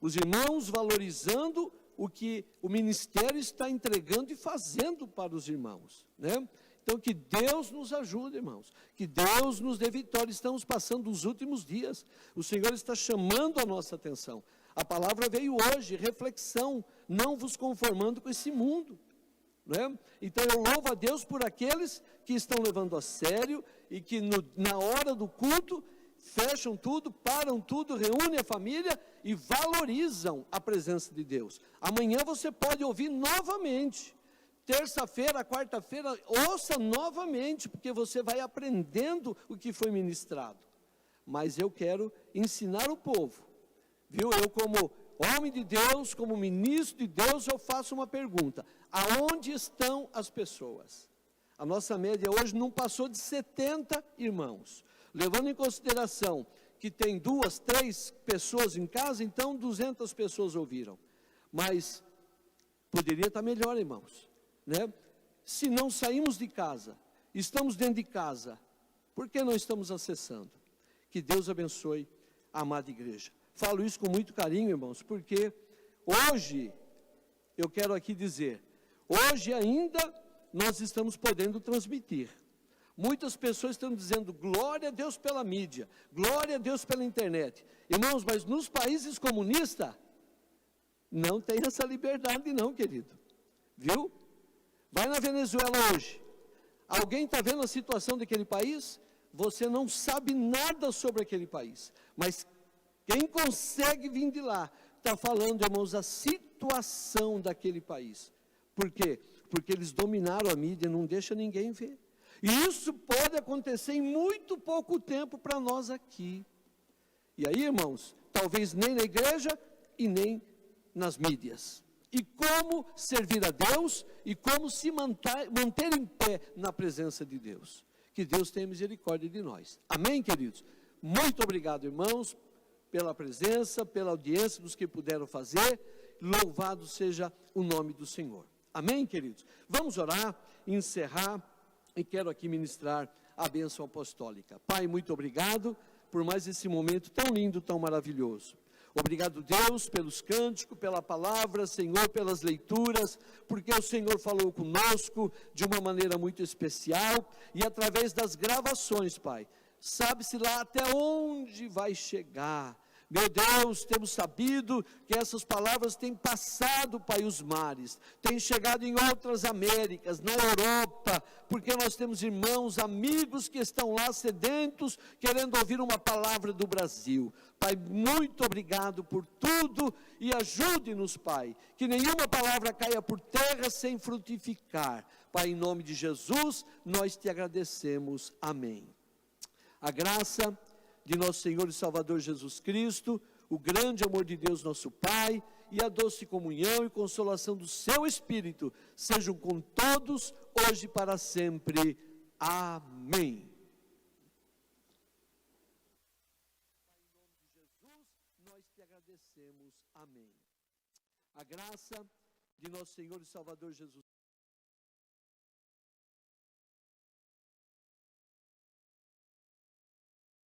Os irmãos valorizando o que o ministério está entregando e fazendo para os irmãos, né? Então, que Deus nos ajude, irmãos, que Deus nos dê vitória. Estamos passando os últimos dias, o Senhor está chamando a nossa atenção. A palavra veio hoje, reflexão, não vos conformando com esse mundo, né? Então, eu louvo a Deus por aqueles que estão levando a sério e que na hora do culto, fecham tudo, param tudo, reúnem a família e valorizam a presença de Deus. Amanhã você pode ouvir novamente. Terça-feira, quarta-feira, ouça novamente, porque você vai aprendendo o que foi ministrado. Mas eu quero ensinar o povo, viu? Eu, como homem de Deus, como ministro de Deus, eu faço uma pergunta: aonde estão as pessoas? A nossa média hoje não passou de 70 irmãos. Levando em consideração que tem 2, 3 pessoas em casa, então 200 pessoas ouviram. Mas poderia estar melhor, irmãos, né? Se não saímos de casa, estamos dentro de casa, por que não estamos acessando? Que Deus abençoe a amada igreja. Falo isso com muito carinho, irmãos, porque hoje, eu quero aqui dizer, hoje ainda nós estamos podendo transmitir. Muitas pessoas estão dizendo, glória a Deus pela mídia, glória a Deus pela internet. Irmãos, mas nos países comunistas, não tem essa liberdade não, querido. Viu? Vai na Venezuela hoje. Alguém está vendo a situação daquele país? Você não sabe nada sobre aquele país. Mas quem consegue vir de lá, está falando, irmãos, a situação daquele país. Por quê? Porque eles dominaram a mídia, não deixa ninguém ver. E isso pode acontecer em muito pouco tempo para nós aqui. E aí, irmãos, talvez nem na igreja e nem nas mídias. E como servir a Deus e como se manter em pé na presença de Deus. Que Deus tenha misericórdia de nós. Amém, queridos? Muito obrigado, irmãos, pela presença, pela audiência dos que puderam fazer. Louvado seja o nome do Senhor. Amém, queridos? Vamos orar, encerrar. E quero aqui ministrar a bênção apostólica. Pai, muito obrigado por mais esse momento tão lindo, tão maravilhoso. Obrigado, Deus, pelos cânticos, pela palavra, Senhor, pelas leituras, porque o Senhor falou conosco de uma maneira muito especial, e através das gravações, Pai, sabe-se lá até onde vai chegar. Meu Deus, temos sabido que essas palavras têm passado, Pai, os mares, têm chegado em outras Américas, na Europa, porque nós temos irmãos, amigos que estão lá sedentos, querendo ouvir uma palavra do Brasil. Pai, muito obrigado por tudo e ajude-nos, Pai, que nenhuma palavra caia por terra sem frutificar. Pai, em nome de Jesus, nós te agradecemos. Amém. A graça de nosso Senhor e Salvador Jesus Cristo, o grande amor de Deus nosso Pai, e a doce comunhão e consolação do seu Espírito, sejam com todos, hoje e para sempre. Amém. Pai, em nome de Jesus, nós te agradecemos. Amém. A graça de nosso Senhor e Salvador Jesus